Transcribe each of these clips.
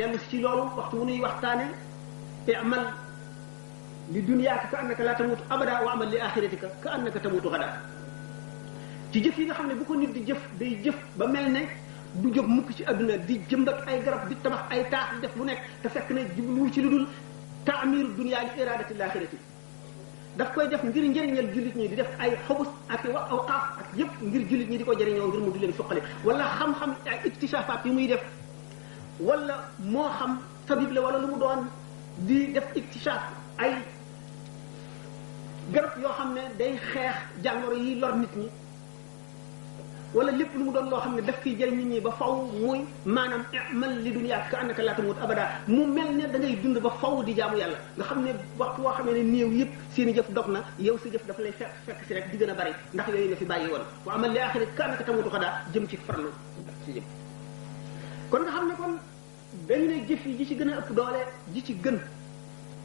dellu ci loolu waxtu wu nuy waxtaane i'mal li dunyaaka ka annaka laa tamuutu abada wa amal li axiratika ka annaka tamuutu gada ci jëf yi nga xam ne bu ko nit di jëf day jëf ba mel ne du jóg mukk ci adduna di jëmbat ay garab di tabax ay taax di def lu nekk te fekk ne jubluwul ci lu dul taamiru dunya li iradati laxirati daf koy def ngir njëriñal jullit ñi di def ay xobus ak wa awqaaf ak yëpp ngir jullit ñi di ko jëriñoo ngir mu di leen suqali wala xam-xam ay iktishafaat yi muy def wala moo xam tabib la wala lu mu doon di def iktishaaf ay garab yoo xam ne day xeex jàngoro yi lor nit ñi wala lépp lu mu doon loo xam ne daf fiy jëriñ nit ñi ba faw muy maanaam i'mal li dunyaaka ka annaka laa tamuut abada mu mel ne da ngay dund ba faw di jaamu yàlla nga xam ne waxtu woo xamee ne néew yëpp seen i jëf dog na yow sa jëf dafa lay fekk si rek di gën a bari ndax yooyu nga fi bàyyi woon wa amal li aaxiri ka annaka tamuutu xadaa jëm ci farlu ci jëm kon nga xam ne kon dañu ne jëf yi ji ci gën a ëpp doole ji ci gën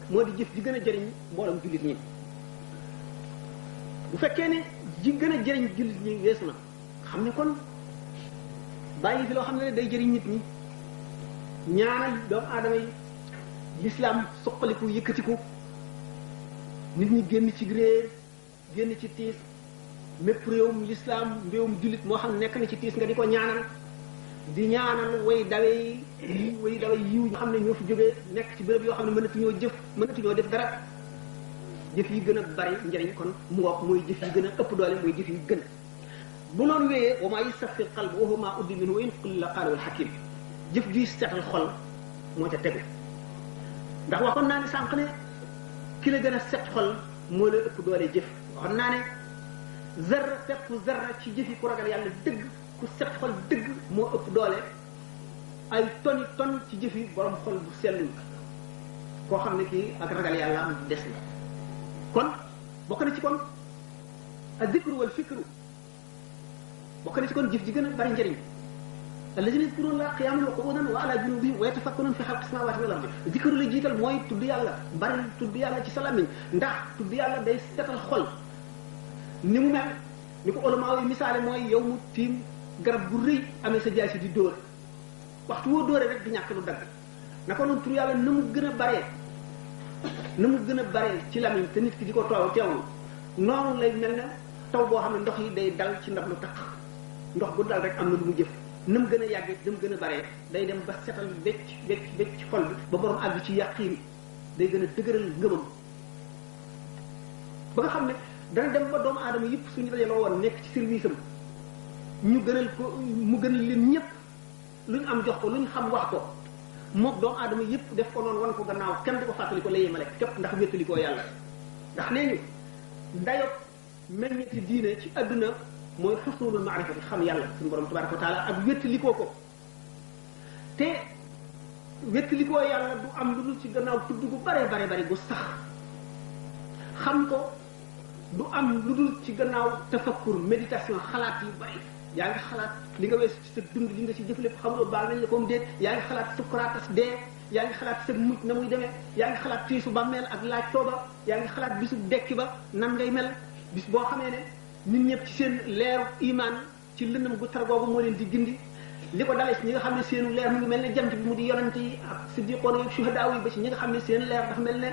moo di jëf ji gën a jëriñ mboolem jullit ñi bu fekkee ne ji gën a jëriñ jullit ñi weesu na xam ne kon bàyyi fi loo xam ne day jëriñ nit ñi ñaanal doomu aadama yi lislaam suqaliku yëkkatiku nit ñi génn ci réer génn ci tiis mépp réewum lislaam réewum jullit moo xam ne nekk na ci tiis nga di ko ñaanal di ñaanal way dawe yiw ñoo xam ne ñoo fi jógee nekk ci béréb yoo xam ne mënatuñoo jëf mënatuñoo def dara jëf yi gën a bari njëriñ kon mu ngoog mooy jëf yi gën a ëpp doole mooy jëf yi gën bu loolu wéyee wa maa yusaffi qalb wa huwa maa uddi minhu wa in qulila qaala wal hakim jëf juy setal xol moo ca tegu ndax waxoon naa ne sànq ne ki la gën a set xol moo la ëpp doole jëf waxoon naa ne zarra pepp zarra ci jëf yi ku ragal yàlla dëgg ku set xol dëgg moo ëpp doole ay toni ton ci jëf yi borom xol bu sellul koo xam ne kii ak ragal yàlla am des na kon bokk na ci kon az-zikru wal fikru bokk na ci kon jëf ji gën a bari njëriñ allazina yadkuruna llaha qiyaman wa qu'udan wa ala junubihim wa yatafakkaruna fi xalqi samawati wal ardi zikru la jiital mooy tudd yàlla bari tudd yàlla ci sa làmmiñ ndax tudd yàlla day setal xol ni mu mel ni ko ulama yi misaale mooy yow mu tiim garab gu rëy amee sa jaay si di dóor waxtu woo dóoree rek di ñàkk lu dagg naka noonu tudd yàlla na mu gën a baree ci làmmiñ te nit ki di ko teewlu noonu lay mel ne taw boo xam ne ndox yi day dal ci ndab lu taq ndox bu dal rek am na lu mu jëf na mu gën a yàggee da mu gën a baree day dem ba setal wecc ci xol bi ba borom àgg ci yàqiin day gën a dëgëral ngëmam ba nga xam ne dana dem ba doomu aadama yëpp suñu dajaloo woon nekk ci service am ñu gënal ko mu gënal leen ñëpp lu ñu am jox ko lu ñu xam wax ko moom doomu aadama yëpp def ko noonu wan ko gannaaw kenn du ko fàttali ko la yéemale képp ndax wéttali koo yàlla ndax nee ñu dayop meññeti diine ci adduna mooy xusulul maarifati xam yàlla suñu borom tabaraka wa taala ak wéttalikoo ko te wéttalikoo yàlla du am lu dul ci gannaaw tudd gu bare gu sax xam ko du am lu dul ci gannaaw tafakkur méditation xalaat yu bari yaa ngi xalaat li nga weesu ci sa dund li nga ci jëf lépp xamuloo baal nañ la ko mu déet yaa ngi xalaat sukuraatas dee yaa ngi xalaat sa mujj na muy demee yaa ngi xalaat tiisu bàmmeel ak laaj tooba yaa ngi xalaat bisu dekki ba nan ngay mel bis boo xamee ne nit ñëpp ci seen leeru iman ci lëndëm gu tar googu moo leen di gindi li ko dalee ci ñi nga xam ne seenu leer mu ngi mel ne jant bi mu di yonante yi ak siddiqoon yi shuhadaa yi ba ci ñi nga xam ne seen leer dafa mel ne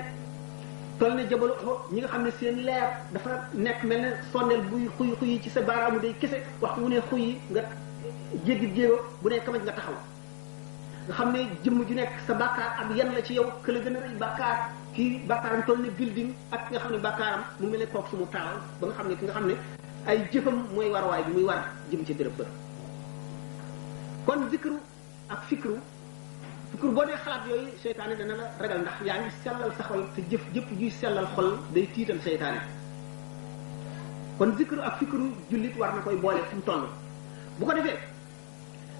toll ne jabalu ñi nga xam ne seen leer dafa nekk mel ne sondeel buy xuy ci sa baaraamu day kese waxtu bu ne xuy yi nga jéggi jéego bu ne kamaj nga taxaw nga xam ne jëmm ju nekk sa bàkkaar ak yan la ci yow que la gën a rëy bàkkaar kii bàkkaaram toll ne building ak ki nga xam ne bàkkaaram mu mel ne kooku sumu taaw ba nga xam ne ki nga xam ne ay jëfam mooy warwaay bi muy war jëm ci béréb ba kon zikru ak fikru boo dee xalaat yooyu seytaane dana la ragal ndax yaa ngi sellal sa xol te jëf jëpp juy sellal xol day tiital seytaane kon zikru ak fikru jullit war na koy boole fu mu toll bu ko defee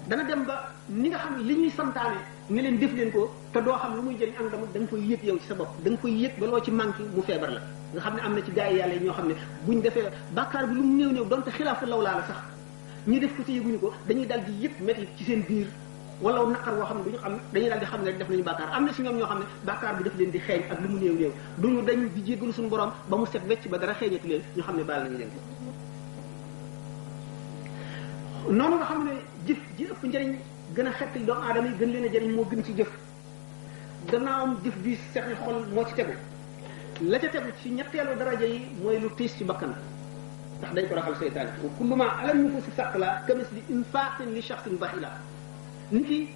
dana dem ba ni nga xam ne li ñuy santaane nga leen def leen ko te doo xam lu muy jëriñ am da nga koy yëg yow ci sa bopp da nga koy yëg ba loo ci manqué mu feebar la nga xam ne am na ci gaa yi yàlla yi ñoo xam ne buñ defee bàkkaar bi lu mu néew donte xilaafu lawlaa la sax ñi def ko ci yëguñu ko dañuy dal di yëg métti ci seen biir wala naqar woo xam ne duñu xam dañuy daal di xam ne rek def nañu bàkkaar am na si ñoom ñoo xam ne bàkkaar bi daf leen di xeeñ ak lu mu néew duñu dañ di jéggalu suñu borom ba mu set wecc ba dara xeeñati leen ñu xam ne baal nañu leen ko noonu nga xam ne jëf ji ëpp njëriñ gën a xettali doomu aadama yi gën leen a jëriñ moo gën ci jëf gannaawam jëf bi seexi xol moo ci tegu la ca tegu ci ñetteelu daraja yi mooy lu tiis ci bakkan ndax dañ ko raxal seytaane wa kullu ma ala nufusi saqla kamisli infaqin li shakhsin baxila nit ki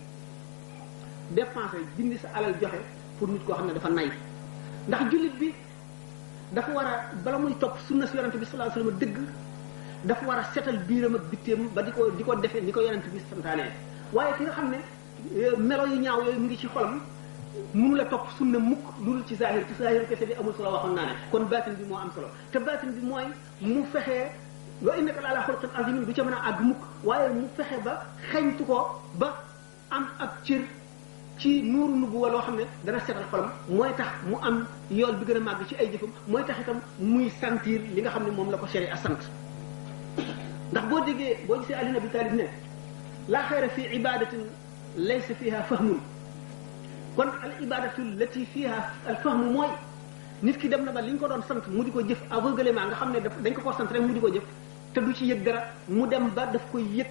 dépensé dindi sa alal joxe pour nit koo xam ne dafa nay ndax jullit bi dafa war a bala muy topp sunna si yonente bi sallallahu alayhi wasallam dëgg dafa war a setal biiram ak bitteem ba di ko defee ni ko yonente bi santaane waaye ki nga xam ne melo yu ñaaw yooyu mu ngi ci xolam mënu la topp sunna mukk loolu ci zahir ci zahir kese bi amul solo waxoon naa ne kon baatin bi moo am solo te baatin bi mooy mu fexee wa innaka la ala xuluqin azimin du ca mën a àgg mukk waaye mu fexe ba xeñtu ko ba am ak cër ci nuuru nubuwa loo xam ne dana setal xolam mooy tax mu am yool bi gën a màgg ci ay jëfam mooy tax itam muy sentir li nga xam ne moom la ko sharia sant ndax boo déggee boo gisee Ali ibn Abi Talib ne laa xayra fi ibadatin laysa fiha fahmun kon al ibadatu lati fiha al fahmu mooy nit ki dem na ba li ñu ko doon sant mu di ko jëf aveuglément nga xam ne dañ ko sant rek mu di ko jëf te du ci yëg dara mu dem ba daf koy yëg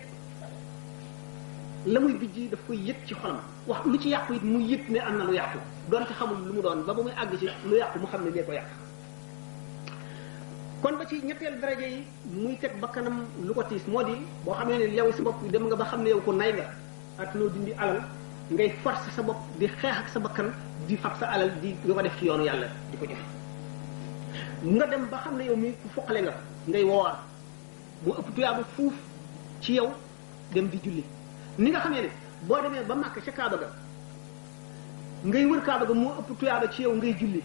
la muy bijji daf koy yëg ci xolam wax lu ci yàqu it mu yëg ne am na lu yàqu doonte xamul lu mu doon ba muy àgg ci lu yàqu mu xam ne lee ko yàq kon ba ci ñetteel daraja yi muy teg bakkanam lu ko tiis moo di boo xamee ne yow si bopp dem nga ba xam ne yow ko nay nga ak noo dindi alal ngay force sa bopp di xeex ak sa bakkan di fab sa alal di ko def ci yoonu yàlla di ko joxe nga dem ba xam ne yow mi ku foqale nga ngay woor mu ëpp tuyaaba fuuf ci yow dem di julli ni nga xamee ne boo demee ba màkk ca Kaaba ga ngay wër Kaaba ga moo ëpp tuyaaba ci yow ngay julli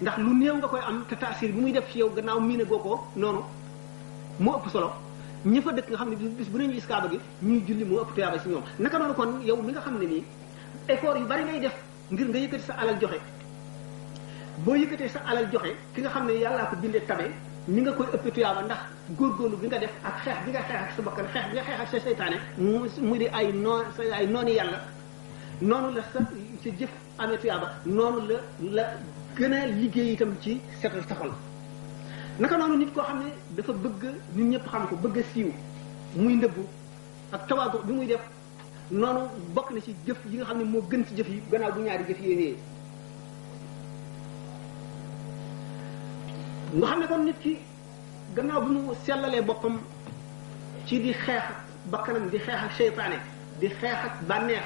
ndax lu néew nga koy am te taasir bi muy def ci yow gannaaw miine goo ko noonu moo ëpp solo ñi fa dëkk nga xam ne bis bu nañu gis Kaaba gi ñuy julli moo ëpp tuyaaba ci ñoom naka noonu kon yow mi nga xam ne nii effort yu bari ngay def ngir nga yëkkati sa alal joxe boo yëkkatee sa alal joxe ki nga xam ne yàllaa ko bindee tabe ni nga koy ëpp tuyaaba ndax góorgóorlu bi nga def ak xeex bi nga xeex ak sa bakkan xeex bi nga xeex ak sa seytaane mu di ay nooni yàlla noonu la sa jëf amee tuyaaba noonu la gën a liggéey itam ci setal sa xol naka noonu nit koo xam ne dafa bëgg nit ñëpp xam ko bëgg a siiw muy ndëbbu ak tawaadu bi muy def noonu bokk na ci jëf yi nga xam ne moo gën ci jëf yi gannaaw bu ñaari jëf yéenee nga xam ne kon nit ki gannaaw bi mu sellalee boppam ci di xeex ak bakkanam di xeex ak seytaane di xeex ak bànneex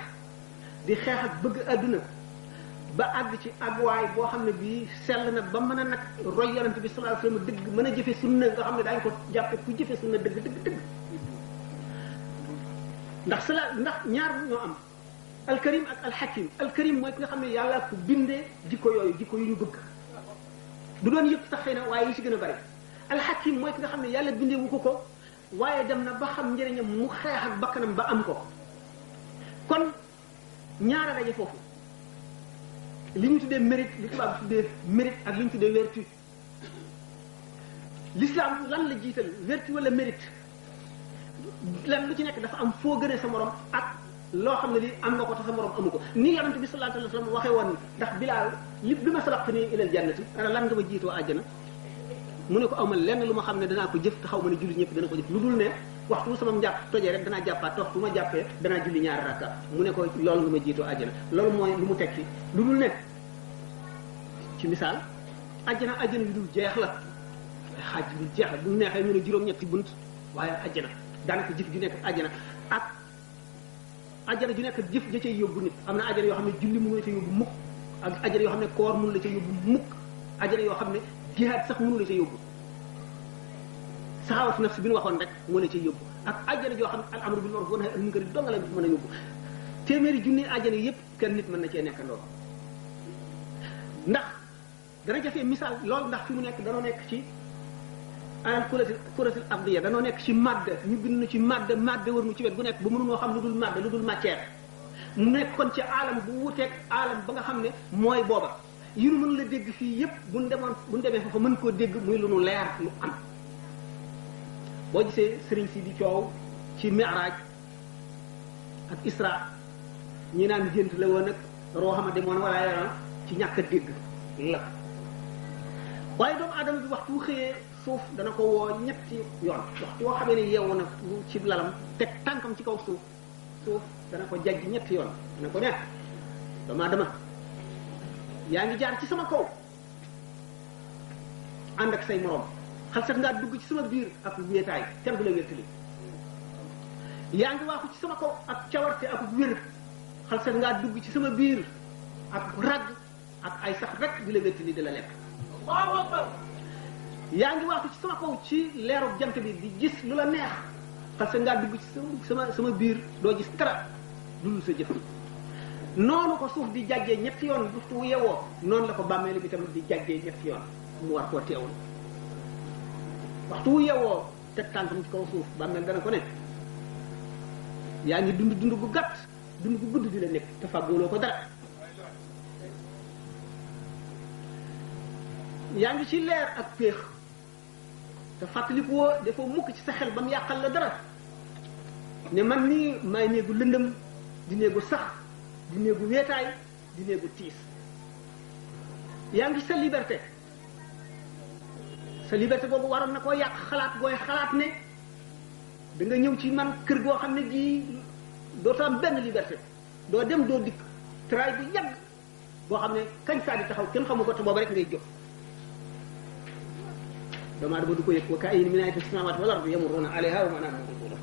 di xeex ak bëgg adduna ba àgg ci àgguwaay boo xam ne bii sell na ba mën a nag roy yonent bi sallallahu alayhi wasallam dëgg mën a jëfe sunna nga xam ne daañu ko jàppe ku jëfe sunna dëgg ndax ñaar ñoo am alkarim ak alxakim alkarim mooy ki nga xam ne yàlla ku bindee jikko yooyu jikko yu ñu bëgg du doon yëpp sax xëy na waaye yi ci gën a bari alxakim mooy ki nga xam ne yàlla bindee wu ko waaye dem na ba xam njëriñam mu xeex ak bakkanam ba am ko kon ñaara daje foofu li ñu tuddee mérite li tubaab tuddee mérite ak li ñu tuddee vertu l'islam lan la jiital vertu wala mérite lan lu ci nekk dafa am foo gënee sa morom ak loo xam ne li am nga ko te sa morom amu ko ni yonent bi sallallahu alayhi wasallam waxee woon ndax Bilaal li ma sabaqtanii ilal jannati ana lan nga ma jiitoo àjjana mu ne ko awma lenn lu ma xam ne danaa ko jëf te xaw ma ne julli ñëpp dana ko jëf lu dul ne waxtu sama njàpp tojee rek danaa jàppaat te waxtu ma jàppee danaa julli ñaari rakka mu ne ko loolu nga ma jiitoo àjjana loolu mooy lu mu tekki lu dul ne ci misaal àjjana yu dul jeex la xaaj bu jeex la bu neexee ñu ne juróom-ñetti bunt waaye àjjana daanaka jëf ju nekk àjjana ak àjjana ju nekk jëf ja cay yóbbu nit am na àjjana yoo xam ne julli mënu la ca yóbbu mukk ak àjjana yoo xam ne koor mënu la ca yóbbu mukk àjjana yoo xam ne jihaad sax mënu la ca yóbbu saxaawatu nafs bi ñu waxoon rek moo la ca yóbbu ak àjjana joo xam ne al amru bil ma'ruf wa nahyi anil munkar donga la mën a yóbbu téeméeri junni àjjana yépp kenn nit mën na cee nekkandoo ndax dana jafee misaal loolu ndax fi mu nekk danoo nekk ci al kuratil ardiya danoo nekk ci madd ñu bind ci madd war nu ci wet bu nekk bu mënunoo xam lu dul madd lu dul matière mu nekk kon ci aalam bu wuteeg aalam ba nga xam ne mooy booba yi nu mën la dégg fii yépp buñ demee foofa mën koo dégg muy lu nu leer lu am boo gisee sëriñ si di coow ci mi'raj ak isra ñi naan gént la woon ak roo xama demoon wala yaram ci ñàkk a dégg la waaye doomu aadama bi waxtu xëyee suuf dana ko woo ñetti yoon waxtu woo xamee ne yeewu na ci lalam teg tànkam ci kaw suuf dana ko jajj ñetti yoon dana ko ne doomu aadama yaa ngi jaar ci sama kaw ànd ak say morom xalsat ngaa dugg ci sama biir ak wéetaay kenn du la wéttali yaa ngi waaxu ci sama kaw ak cawarte ak wér xalsat ngaa dugg ci sama biir ak ragg ak ay sax rek di la wéttali di la lekk yaa ngi waaxu ci sama kaw ci leeru jant bi di gis lu la neex xalsat ngaa dugg ci sama biir doo gis dara dul sa jëf noonu ko suuf di jàggee ñetti yoon waxtu wu yewoo noonu la ko bàmmeel bi tamit di jàggee ñetti yoon mu war koo teewul waxtu wu yewoo teg tànkam ci kaw suuf bàmmeel dana ko ne yaa ngi dund dund gu gàtt dund gu gudd di la nekk te fàggooloo ko dara yaa ngi ci leer ak péex te fàttaliku woo dafa mukk ci sa xel ba mu yàqal la dara ne man nii maay néegu lëndëm di néegu sax di néegu weetaay di néegu tiis yaa ngi sa liberté boobu waroon na koo yàq xalaat booy xalaat ne da nga ñëw ci man kër goo xam ne gii dootoo am benn liberté doo dem doo dikk tray bu yàgg boo xam ne kañ saa di taxaw kenn xamu ko te boobu rek ngay jóg doomu aadama du ko yëg wa kaayyin min aayatin fis samaawaati wal ardi yamurruuna alayhaa wa maa nahnu mu'riduun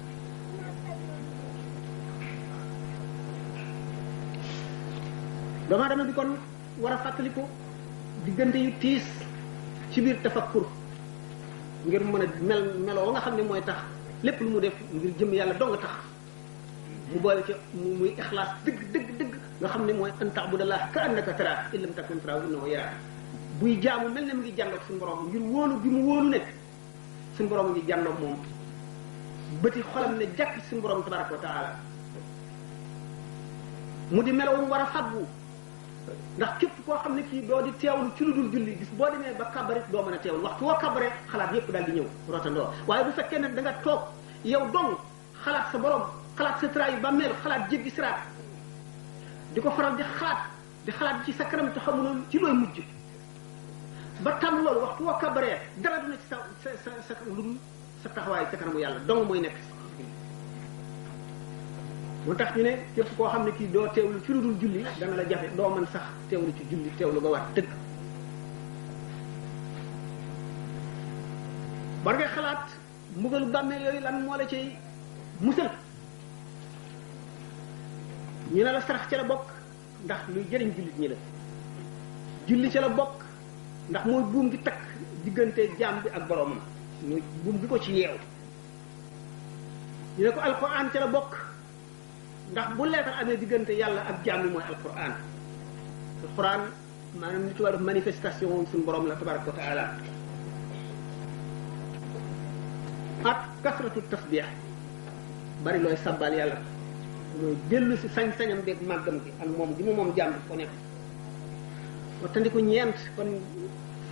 doomu aadama bi kon war a fàttaliku diggante yu tiis ci biir tafakkur ngir mën a meloo nga xam ne mooy tax lépp lu mu def ngir jëm yàlla dong tax mu boole ca muy ixlaas dëgg nga xam ne mooy an ta'budallaah ka annaka taraahu in lam takun taraahu innahu yaraak buy jaamu mel ne mu ngi jàndoog suñu borom ngir wóolu gi mu wóolu ne suñu borom ngi jàndoog moom bëti xolam ne jàkk ci suñu borom tabaraka wa taala mu di melowum war a fàggu ndax képp koo xam ne kii doo di teewlu ci lu dul julli bis boo demee ba kabarit doo mën a teewlu waxtu woo kabare xalaat yépp daal di ñëw rotandoo waaye bu fekkee ne da nga toog yow dong xalaat sa borom xalaat sa traayu bàmmeel xalaat jéggi siraat di ko faral di xalaat ci sa kanam te xamuloo ci looy mujj ba tàmm loolu waxtu woo kabaree dara duna ci sa lu dul sa taxawaay sa kanamu yàlla dong mooy nekk moo tax ñu ne képp koo xam ne kii doo teewlu ci lu dul julli dana la jafe doo mën sax teewlu ci julli teewlu ba war dëgg war ngay xalaat mbugalu bàmmeel yooyu lan moo la cay musal ñu ne la sarax ca la bokk ndax luy jëriñ jullit ñi la julli ca la bokk ndax mooy buum gi takk diggante jaam bi ak boroomam mooy buum bi ko ci yeew ñu ne ko alquran ca la bokk ndax bu leetar amee diggante yàlla ak jaam bi mooy alquran maanaam li tubaab def manifestation suñu borom la tabaraka wa taala ak kasratu tasbih bari looy sabbal yàlla mooy dellu si sañ-sañam beeg màggam gi ak moom gi mu moom jaam bi ko nekk wattandiku ñeent kon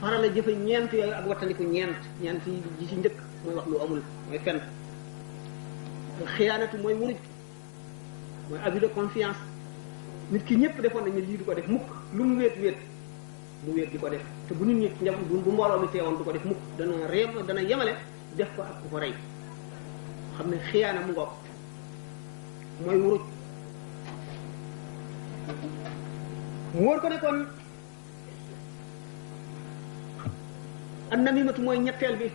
farala jëfe ñeent yooyu ak wattandiku ñeent yi ci njëkk mooy wax lu amul mooy fen xiyaanatu mooy wuruj mooy abus de confiance nit ki ñëpp defoon nañu lii du ko def mukk lu mu wéet mu wéet di ko def te bu nit ñi bu mbooloo mi teewoon du ko def mukk dana yemale def ko ak ku ko rey xam ne xiyaana mu ngoog mooy wuruj mu wóor ko ne kon an namimatu mooy ñetteel bi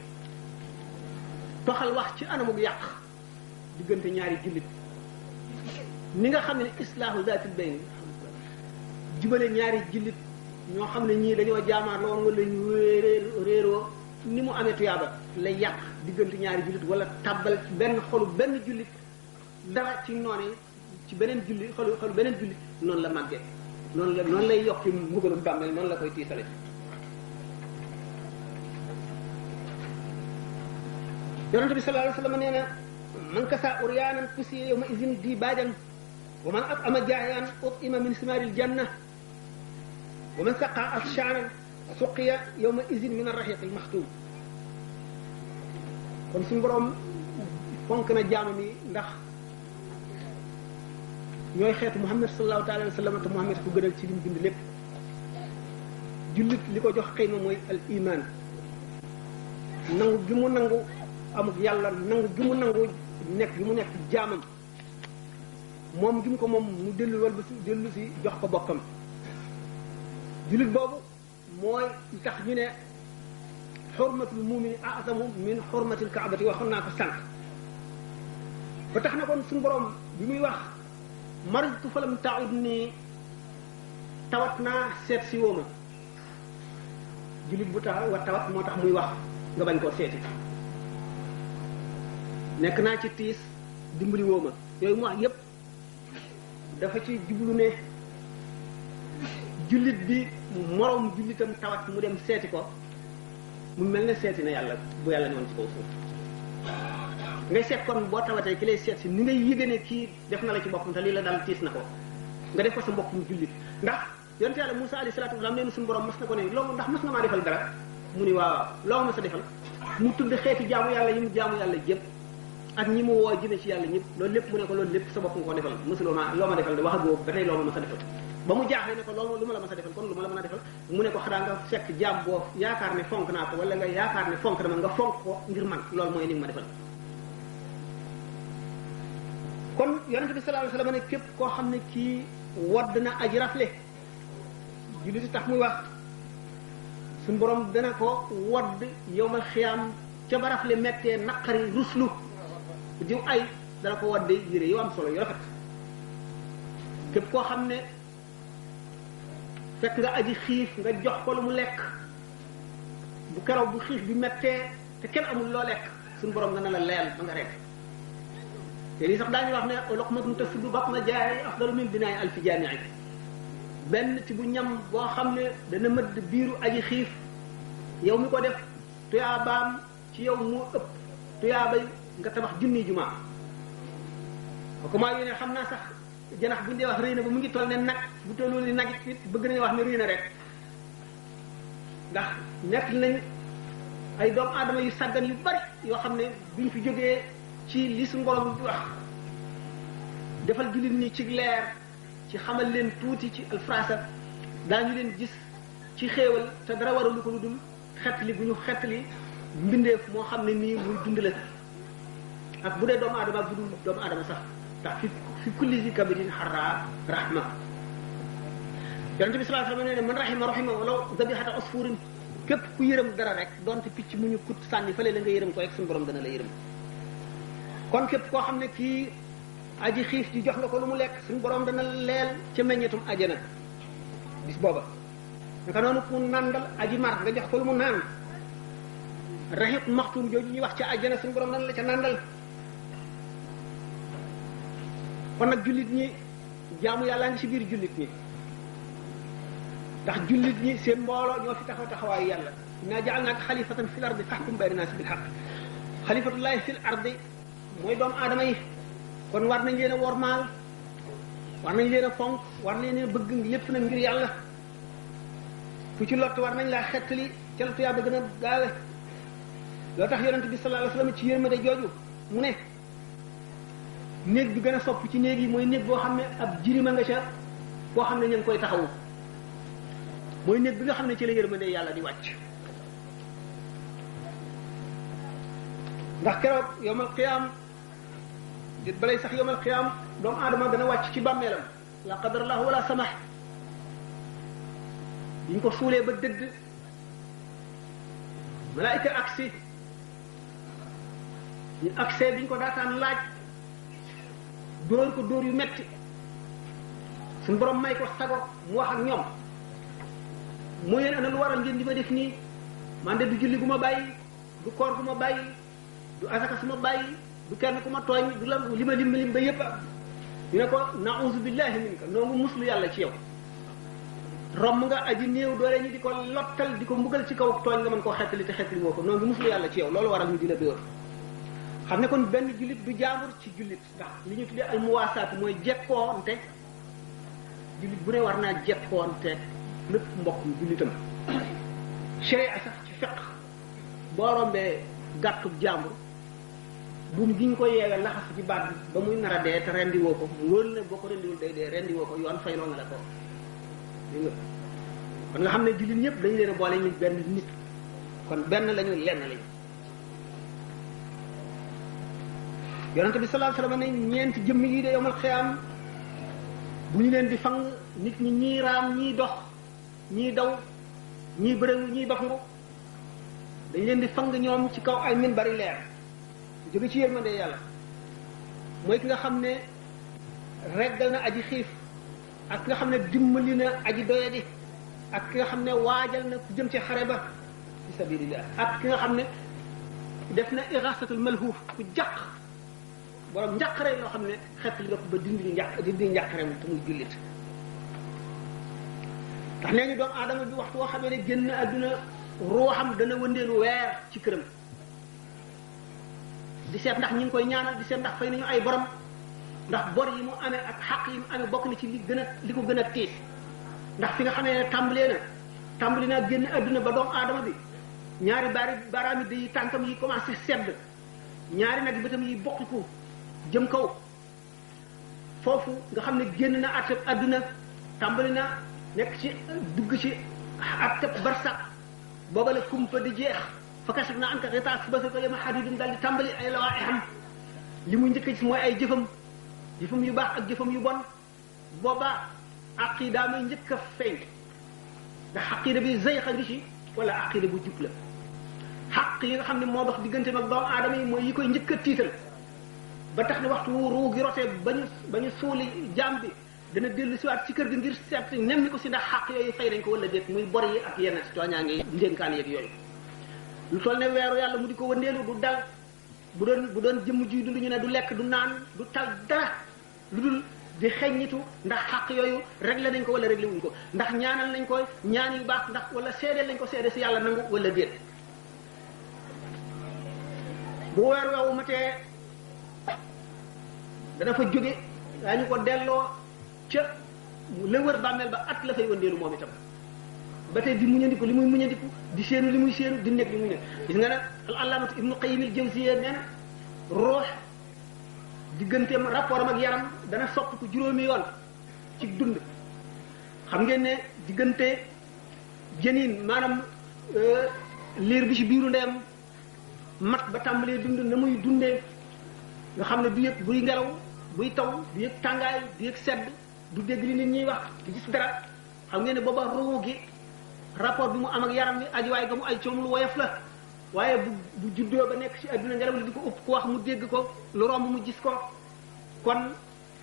toxal wax ci anamug yàq diggante ñaari jullit ni nga xam ne islaahu zaatil bayn jubale ñaari jullit ñoo xam ne ñii dañoo jaamaarloo woon wala ñu réeroo ni mu amee tuyaaba lay yàq diggante ñaari jullit wala tàbbal ci benn xolu benn jullit dara ci noone ci beneen jullit xolu beneen jullit noonu la màggee noonu lay yokk ci mbugalum bàmmeel noonu la koy tiisale yonente bi sallallahu alayhi wa sallam nee na man kasa uryaanan kusiya yawma izin di baajan wa man at'ama jaayan ut'ima min simaaril janna wa man saqa ashaanan suqiya yawma izin min ar-rahiqil maxtuum kon suñu borom fonk na jaamam yi ndax ñooy xeetu Muhammad sallallahu taala alayhi wa sallam te Muhammad ko gënal ci lim bind lépp jullit li ko jox xëy na mooy al iman nangu gi mu nangu amuk yàlla nangu gi mu nangu nekk gi mu nekk jaamam moom gi mu ko moom mu dellu si jox ko bokkam jullit boobu mooy tax ñu ne xurmatul mumini azamu min xurmatil kaabati waxoon naa ko sànq ba tax na kon suñu borom bi muy wax maritu falam taud nii tawat naa seet si wooma jullit bu tax wa tawat moo tax muy wax nga bañ koo seeti nekk naa ci tiis dimbali wooma yooyu mu wax yépp dafa ci jublu ne jullit bi moroom jullitam tawat mu dem seeti ko mu mel ne seeti na yàlla bu yàlla ñëwoon ci kaw suuf ngay seet kon boo tawatee ki lay seet si ni ngay yëge ne kii def na la ci boppam te lii la daal tiis na ko nga def ko sa mbokkum jullit ndax yonte yàlla Musaa alayhi salaatu wasalaam nee na suñu borom mas na ko ne loolu ndax mas nga maa defal dara mu ni waaw loo ma sa defal mu tudd xeeti jaamu yàlla yi mu jaamu yàlla jëpp ak ñi mu woo jëme ci yàlla ñëpp loolu lépp mu ne ko loolu lépp sa bopp nga ko defal mosuloo ma loo ma defal de wax ak boobu ba tey loo ma mas a defal ba mu jaaxle ne ko loolu lu ma la mas a defal kon lu ma la mën a defal mu ne ko xanaa nga fekk jaam boo yaakaar ne fonk naa ko wala nga yaakaar ne fonk na ma nga fonk ko ngir man loolu mooy li nga ma defal kon yonente bi sallallahu alayhi wasallam ne képp koo xam ne kii wadd na aji rafle jullit tax muy wax suñ borom dana ko wadd yowmal xiyaam ca ba rafle mettee naqari ruslu diw ay dana ko wadde yére yu am solo yu rafet képp koo xam ne fekk nga aji xiif nga jox ko lu mu lekk bu keroog bu xiif bi mettee te kenn amul loo lekk suñ borom dana la leel ba nga rekk te lii sax daañuy wax ne luqmatun tasuddu batna jaa'i afdalu min binaa'i alfi jaami'i benn ci bu ñam boo xam ne dana mëdd biiru aji xiif yow mi ko def tuyaabaam ci yow moo ëpp tuyaabay nga tabax junni jumaa comment yu ne xam naa sax janax bu ñu dee wax rëy na ba mu ngi toll ne nag bu tolloo ni nag it bëgg nañu wax ne rëy na rek ndax nekk nañ ay doomu aadama yu sàggan yu bari yoo xam ne buñ fi jógee ci li su borom di wax defal jullit ñi ci leer ci xamal leen tuuti ci alfrasa daañu leen gis ci xéewal te dara waralu ko lu dul xetli bu ñu xetli mbindeef moo xam ne nii muy dund la ak bu dee doomu aadama ak bu dul doomu aadama sax ndax fi kulli zi kabidin xarra rahma yonente bi sallallahu alayhi wasallam ne man rahima walaw zabihata asfurin képp ku yërëm dara rek donte picc mu ñu kut sànni fële la nga yërëm ko rek suñu borom dana la yërëm kon képp koo xam ne kii aji xiif ji jox nga ko lu mu lekk suñu borom dana leel ca meññetum ajana bis booba naka noonu ku nandal aji mar nga jox ko lu mu naan raxiq maxtum jooju ñuy wax ca ajana suñu borom dana la ca nandal kon nag jullit ñi jaamu yàllaa ngi ci biir jullit ñi ndax jullit ñi seen mbooloo ñoo fi taxaw taxawaayu yàlla inna ja'alnaaka xalifatan fil ardi fahkum bayna naasi bil haqq xalifatullahi fil ardi mooy doomu aadama yi kon war nañ leen a wormaal war nañ leen a fonk war nañ leen a bëgg lépp nag ngir yàlla fu ci lott war nañ laa xettali ca la tuyaa ba gën a gaawe loo tax yonente bi sallallahu alayhi wasallam ci yërmande jooju mu ne néeg bi gën a sopp ci néeg yi mooy néeg boo xam ne ab jirima nga ca boo xam ne ñu ngi koy taxawu mooy néeg bi nga xam ne ci la yërmande yàlla di wàcc ndax keroog yawmal qiyaam dit balay sax yawmal qiyaam doomu aadama dana wàcc ci bàmmeelam la qadarallahu wala samax biñ ko suulee ba dëdd malaayika agsi ñu agsee biñ ko daataan laaj dóor ko dóor yu metti suñ borom may ko sago mu wax ak ñoom mooy yéen ana lu waral ngeen di ma def nii man de du julli gu ma bàyyi du koor gu ma bàyyi du asaka su ma bàyyi du kenn ku ma tooñ du la li ma lim ba yépp ñu ne ko na'uzu billahi minka noo ngi muslu yàlla ci yow romb nga aji néew doole ñi di ko lottal di ko mbugal ci kaw tooñ nga mën koo xettali te xettali woo ko noo ngi muslu yàlla ci yow loolu waral ñu di la dóor xam ne kon benn jullit du jaambur ci jullit ndax li ñu tuddee al muwaasaat mooy jekkoonte jullit bu ne war naa jekkoonte lépp mbokkum jullitam sharia sax ci fiqh boo rombee gàttub jaambur buum gi ñu ko yeewee laxas ci baat bi ba muy nar a dee te rendi woo ko wóor na boo ko rendiwul day dee rendi woo ko yoon fayloo nga la ko dégg nga kon nga xam ne jullit ñëpp dañu leen a boole ñu benn nit kon benn lañu lenn lañu yonente bi sallallahu alayhi wasallam ne ñeenti jëmm yi de yowmal xiyaam bu ñu leen di fang nit ñi ñii raam ñii dox ñii daw ñii bërëngu ñii bafangu dañ leen di fang ñoom ci kaw ay min bari leer jóge ci yërmande yàlla mooy ki nga xam ne reggal na aji xiif ak ki nga xam ne dimbali na aji doyadi ak ki nga xam ne waajal na ku jëm ci xare ba fi sabilillah ak ki nga xam ne def na irasatul malhuuf ku jàq borom njàqare loo xam ne xet li nga ko ba dindi njàqare mu te muy jullit ndax nee ñu doomu aadama bi waxtu woo xamee ne génn àdduna ruuxam dana wëndeelu weer ci këram di seet ndax ñi ngi koy ñaanal di seet ndax fay nañu ay borom ndax bor yi mu amee ak xaq yi mu amee bokk na ci li ko gën a tiis ndax fi nga xamee ne tàmbali naa génn àdduna ba doomu aadama bi ñaari baaraami day tànkam yi commencé sedd ñaari nag bëtam yi bokkiku jëm kaw foofu nga xam ne génn na àtte àdduna tàmbali na nekk ci dugg ci àtte barsax booba la kumpa di jeex fa kasaf na anka xitaa su basa ko yema xadidum daal di tàmbali ay lawaa i xam li muy njëkk ci mooy ay jëfam yu baax ak jëfam yu bon booba aqida may njëkk a feeñ ndax aqida bi zayxa ngi ci wala aqida bu jub la xaq yi nga xam ne moo dox diggante mag doomu aadama yi mooy yi koy njëkk a tiital ba tax ne waxtu ruu gi rotee ba ñu suuli jaam bi dana dellu siwaat ci kër gi ngir seet nem ni ko si ndax xaq yooyu fay nañ ko wala déet muy bor yi ak yenn si tooñaa ngi ndénkaan yeeg yooyu lu toll ne weeru yàlla mu di ko wëndeelu du dal bu doon jëmm ji dund ñu ne du lekk du naan du tal dara lu dul di xeññitu ndax xaq yooyu réglé nañ ko wala réglé wuñ ko ndax ñaanal nañ ko ñaan yu baax ndax wala seedeel nañ ko seede si yàlla nangu wala déet bu weer weewu matee dana fa jóge daañu ko delloo ca la wër bàmmeel ba at la fay wëndeelu moom itam ba tey di muñandiku li muy muñandiku di séenu li muy séenu di nekk li muy nekk gis nga ne al allaamatu ibnu qayyim al jawziyya nee na roox digganteem rapport am ak yaram dana soppiku juróomi yoon ci dund xam ngeen ne diggante jëniin maanaam liir bi ci biiru ndeyam mat ba tàmbalee dund na muy dundee nga xam ne du yëg buy ngelaw buy taw du yëg tàngaay du yëg sedd du dégg li nit ñuy wax du gis dara xam ngeen ne booba ruu gi rapport bi mu am ak yaram bi ajuwaay ga mu aj coom lu woyof la waaye bu juddoo ba nekk ci adduna ngelaw li di ko ëpp ku wax mu dégg ko lu romb mu gis ko kon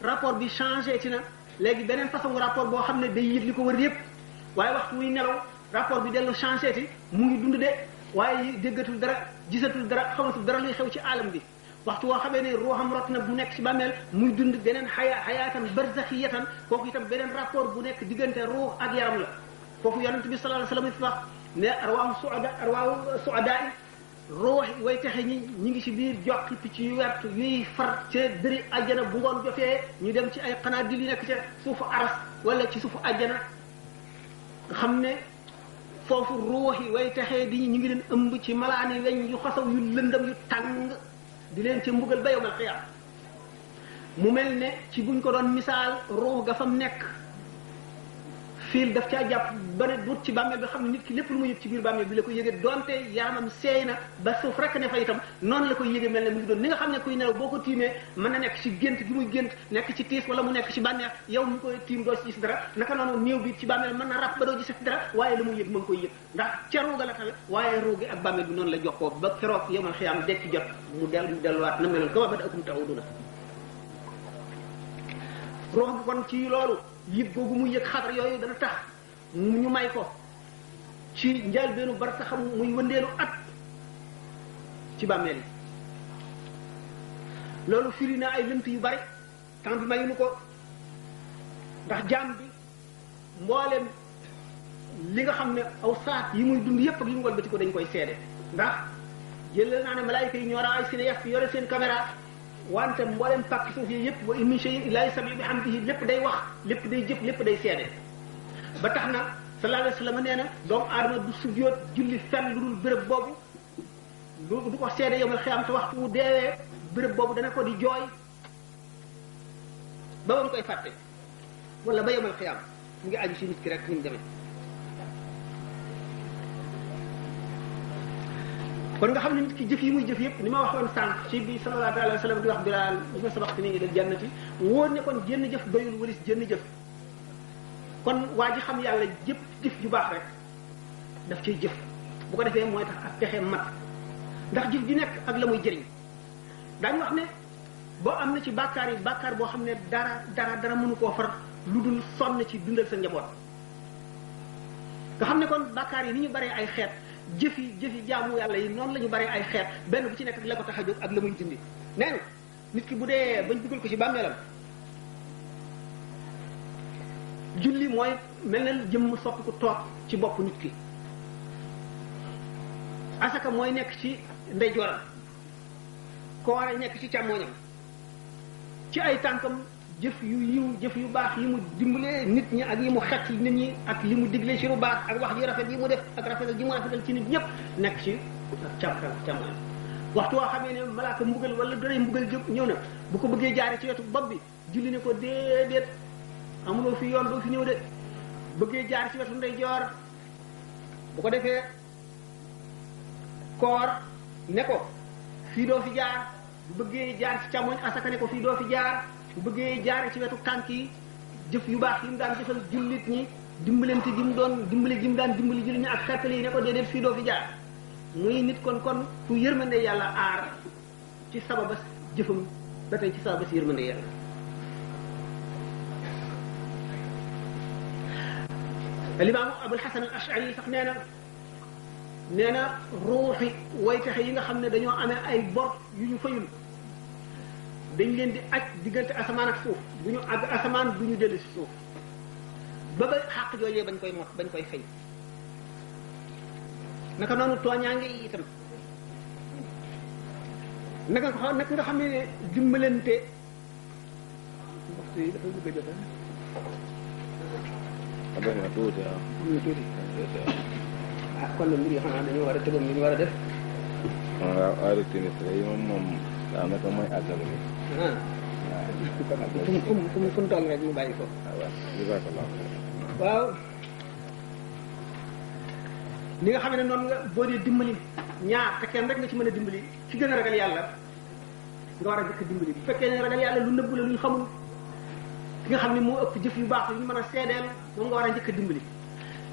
rapport bi changé ci na léegi beneen façon rapport boo xam ne day yëg li ko wër yëpp waaye waxtu muy nelaw rapport bi dellu changé ci mu ngi dund de waaye déggatul dara gisatul dara xamatul dara luy xew ci alam bi waxtu woo xamee ne ruuxam rot na bu nekk ci bàmmeel muy dund beneen xayaatan barzaxiyatan kooku itam beneen rapport bu nekk diggante ruux ak yaram la foofu yonent bi sallallahu alayhi wasallam wax ne arwaahu suadaa ruux way texe ñi ngi ci biir joxi picc yu wert yuy far ca dëri àjjana bu ngoon jotee ñu dem ci ay xanaadil yu nekk ca suufu aras wala ci suufu àjjana nga xam ne foofu ruux yi way texee di ñu ngi leen ëmb ci malaani weñ yu xasaw yu lëndam yu tàng di leen ci mbugal ba yawmal xiyaam mu mel ne ci buñ ko doon misaal ruux ga fam nekk fiil daf caa jàpp ba ne dut ci bàmmeel bi xam ne nit ki lépp lu mu yëg ci biir bàmmeel bi la ko yëgee donte yaramam seey na ba suuf rek ne fa itam noonu la koy yëgee mel ne mu ngi doon ni nga xam ne kuy nelaw boo ko tiimee mën na nekk ci gént gi muy gént nekk ci tiis wala mu nekk ci bànneex yow mu koy tiim doo ci gis dara naka noonu néew bi ci bàmmeel mën na ràpp ba doo gis dara waaye la muy yëg ma ngi koy yëg ndax ca ruuga la tamit waaye ruugi ak bàmmeel bi noonu la jokkoo ba keroog yawmal xiyaam dekk jot mu delluwaat na meloon kama bada'akum ta'uuduna ruux bi kon ci loolu yëg googu muy yëg xatar yooyu dana tax ñu may ko ci njëlbeenu barsaxam muy wëndeelu at ci bàmmeel yi loolu firi na ay lënt yu bari temps bi mayuñu ko ndax jaam bi mbooleem li nga xam ne aw saat yi muy dund yépp ak yi mu walbati ko dañ koy seede ndax jël naa ne malaayika yi ñoora ay cinéaste yore seen caméra wante mbooleem pàkk suuf yi yépp wa in min shay'in illaa yusabbihu bihamdihi lépp day wax lépp day jëf lépp day seede ba tax na sallallahu alayhi wa sallam nee na doomu aadama du sujjóot julli fenn lu dul béréb boobu du ko seede yawmal xiyaam te waxtu wu deewee béréb boobu dana ko di jooy ba ba mu koy fàtte wala ba yawmal xiyaam mu ngi aju ci nit ki rek ni mu demee kon nga xam ne nit ki jëf yi muy jëf yëpp ni ma waxoon sànq ci bi sallallahu alayhi wa sallam di wax Bilaal bi ma sabaxti ni ngi del jannati wóor ne kon jënn jëf doyul walis jënn jëf kon waa ji xam yàlla jëpp jëf ju baax rek daf ciy jëf bu ko defee mooy tax ak pexe mat ndax jëf ju nekk ak la muy jëriñ daañu wax ne boo am na ci bàkkaar yi bàkkaar boo xam ne dara mënu koo far lu dul sonn ci dundal sa njaboot nga xam ne kon bàkkaar yi ni ñu baree ay xeet jëfi jaamu yàlla yi noonu la ñu baree ay xeet benn bu ci nekk ak la ko tax a jóg ak la muy dindi nee na nit ki bu dee bañ dugal ko ci bàmmeelam julli mooy mel na jëmm soppi ko toog ci bopp nit ki asaka mooy nekk ci ndeyjooram koor a nekk ci càmmooñam ci ay tànkam jëf yu yiw jëf yu baax yi mu dimbalee nit ñi ak yi mu xett nit ñi ak li mu digle ci lu baax ak wax ji rafet yi mu def ak rafetal ji mu rafetal ci nit ñëpp nekk ci ak càmmooñam waxtu woo xamee ne malaaka mbugal wala doray mbugal jóg ñëw na bu ko bëggee jaare ci wetu bopp bi julli ne ko déedéet amuloo fi yoon doo fi ñëw de bëggee jaar ci wetu ndeyjoor bu ko defee koor ne ko fii doo fi jaar bu bëggee jaar ci càmmoñ asaka ne ko fii doo fi jaar bu bëggee jaare ci wetu tànk yi jëf yu baax yi mu daan jëfal jullit ñi dimbalante gi mu doon dimbali gi mu daan dimbali jullit ñi ak xettali yi ne ko déedéet fii doo fi jaar muy nit kon ku yërmande yàlla aar ci sababas jëfam ba tey ci sababas yërmande yàlla alimaamu abul xasan al ashari sax nee na ruuxi waytaxe yi nga xam ne dañoo amee ay bor yu ñu fayul dañ leen di aj diggante asamaan ak suuf bu ñu àgg asamaan du ñu dellu si suuf ba xàq joojee bañ koy fay naka noonu tooñaange yi itam naka nga xam ne dimbalante waxtu yi dafay bëgg a jot kon nag mbir yi xanaa dañoo war a tëbam li ñu war a def. waaw heure timis yi moom daanaka mooy àggal bi. waaw fu mu toll rek mu bàyyi ko. waaw li nga xam ne noonu nga boo dee dimbali ñaar te kenn rek nga ci mën a dimbali ci gën a ragal yàlla nga war a jëkk dimbali bu fekkee ne ragal yàlla lu nëbbu la lu ñu xamul ki nga xam ne moo ëpp jëf yu baax yu ñu mën a seedeel moom nga war a njëkk a dimbali.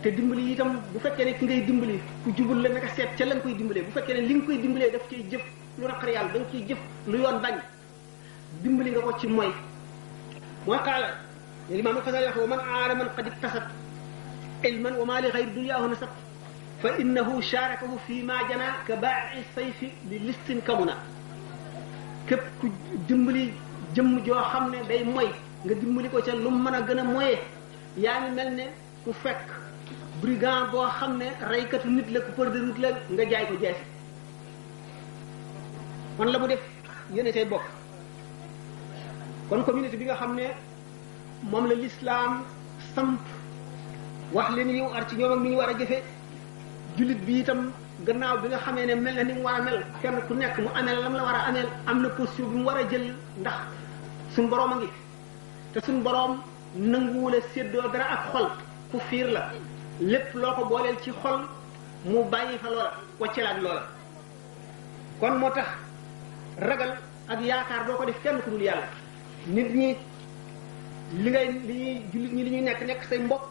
te dimbali itam bu fekkee ne ki ngay dimbali ku jubul la naka seet ca la nga koy dimbalee bu fekkee ne li nga koy dimbalee daf ciy jëf lu naqar yàlla da nga ciy jëf lu yoon bañ dimbali nga ko ci mooy qaala limaam al-Xasaali wax wa man aala man qad iktasab ilman wa ma li xayri dunyaahu nasab fa innahu sharakahu fi ma jana ka baa'i sayfi li listin kamuna képp ku dimbali jëmm joo xam ne day moy nga dimbali ko ca lu mu mën a gën a moyee yaa ngi mel ne ku fekk brigand boo xam ne reykatu nit la coupeur de route la nga jaay ko jaasi man la mu def yéene say bokk kon communauté bi nga xam ne moom la l'islam samp wax leen yi war ci ñoom ak ni ñu war a jëfe jullit bi itam gannaaw bi nga xamee ne mel na ni mu war a mel kenn ku nekk mu ameel lam la war a ameel am na position bi mu war a jël ndax suñ boroom a ngi te suñ boroom nanguwula séddoo dara ak xol ku fiir la lépp loo ko booleel ci xol mu bàyyi fa loola waccelaat loola kon moo tax ragal ak yaakaar doo ko def kenn ku dul yàlla nit ñi li ñuy nekk say mbokk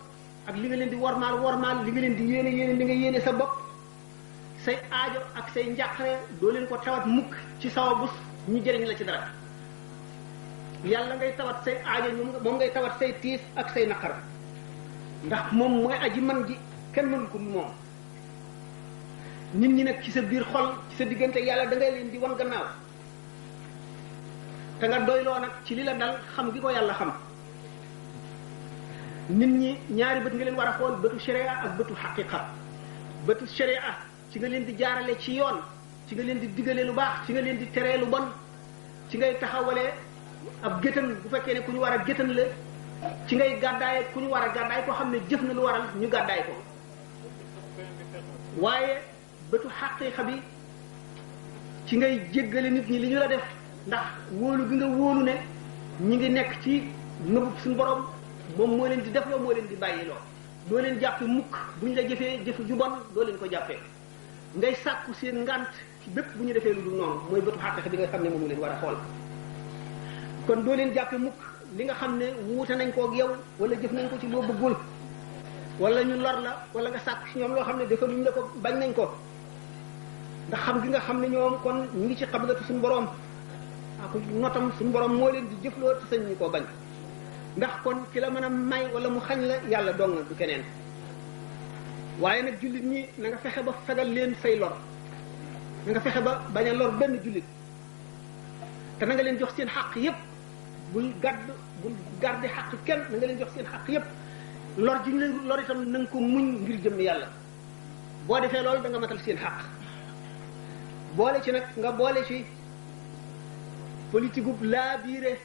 ak li nga leen di wormaal li nga leen di yéene li nga yéene sa bopp say aajo ak say njàqare doo leen ko tawat mukk ci sawabus ñu jëriñ la ci dara yàlla ngay tawat say aajo moom ngay tawat say tiis ak say naqar ndax moom mooy aji man ji kenn mënul ko moom nit ñi nag ci sa biir xol ci sa diggante yàlla da ngay leen di wan gannaaw te nga doyloo nag ci li la dal xam gi ko yàlla xam nit ñi ñaari bët nga leen war a xool bëtu sharia ak bëtu xaqiqa bëtu sharia ci nga leen di jaarale ci yoon ci nga leen di digale lu baax ci nga leen di teree lu bon ci ngay taxawalee ab géttan bu fekkee ne ku ñu war a géttan la ci ngay gàddaaye ku ñu war a gàddaay koo xam ne jëf na lu waral ñu gàddaay ko waaye bëtu xaqiqa bi ci ngay jéggale nit ñi li ñu la def ndax wóolu gi nga wóolu ne ñi ngi nekk ci nëbub suñu borom moom moo leen di def loo moo leen di bàyyiloo doo leen jàppe mukk bu ñu la jëfee jëf ju bon doo leen ko jàppee ngay sàkku seen ngant ci bépp bu ñu defee lu dul noonu mooy bëtu xaqiqa bi nga xam ne moom leen war a xool kon doo leen jàppe mukk li nga xam ne wuute nañ ko ak yow wala jëf nañ ko ci loo bëggul wala ñu lor la wala nga sàkk ci ñoom loo xam ne defaluñ la ko bañ nañ ko ndax xam gi nga xam ne ñoom kon ñu ngi ci xablatu suñu borom ak notam suñu borom moo leen di jëfloo te sañ ñu koo bañ ndax kon ki la mën a may wala mu xañ la yàlla dong na du keneen waaye nag jullit ñi na nga fexe ba fegal leen say lor na nga fexe ba bañ a lor benn jullit te na nga leen jox seen xàq yépp bul garde xàq kenn na nga leen jox seen xàq yépp lor ji ñu leen lor itam na nga ko muñ ngir jëm yàlla boo defee loolu da nga matal seen xàq boole ci nag nga boole ci politique gu laa biire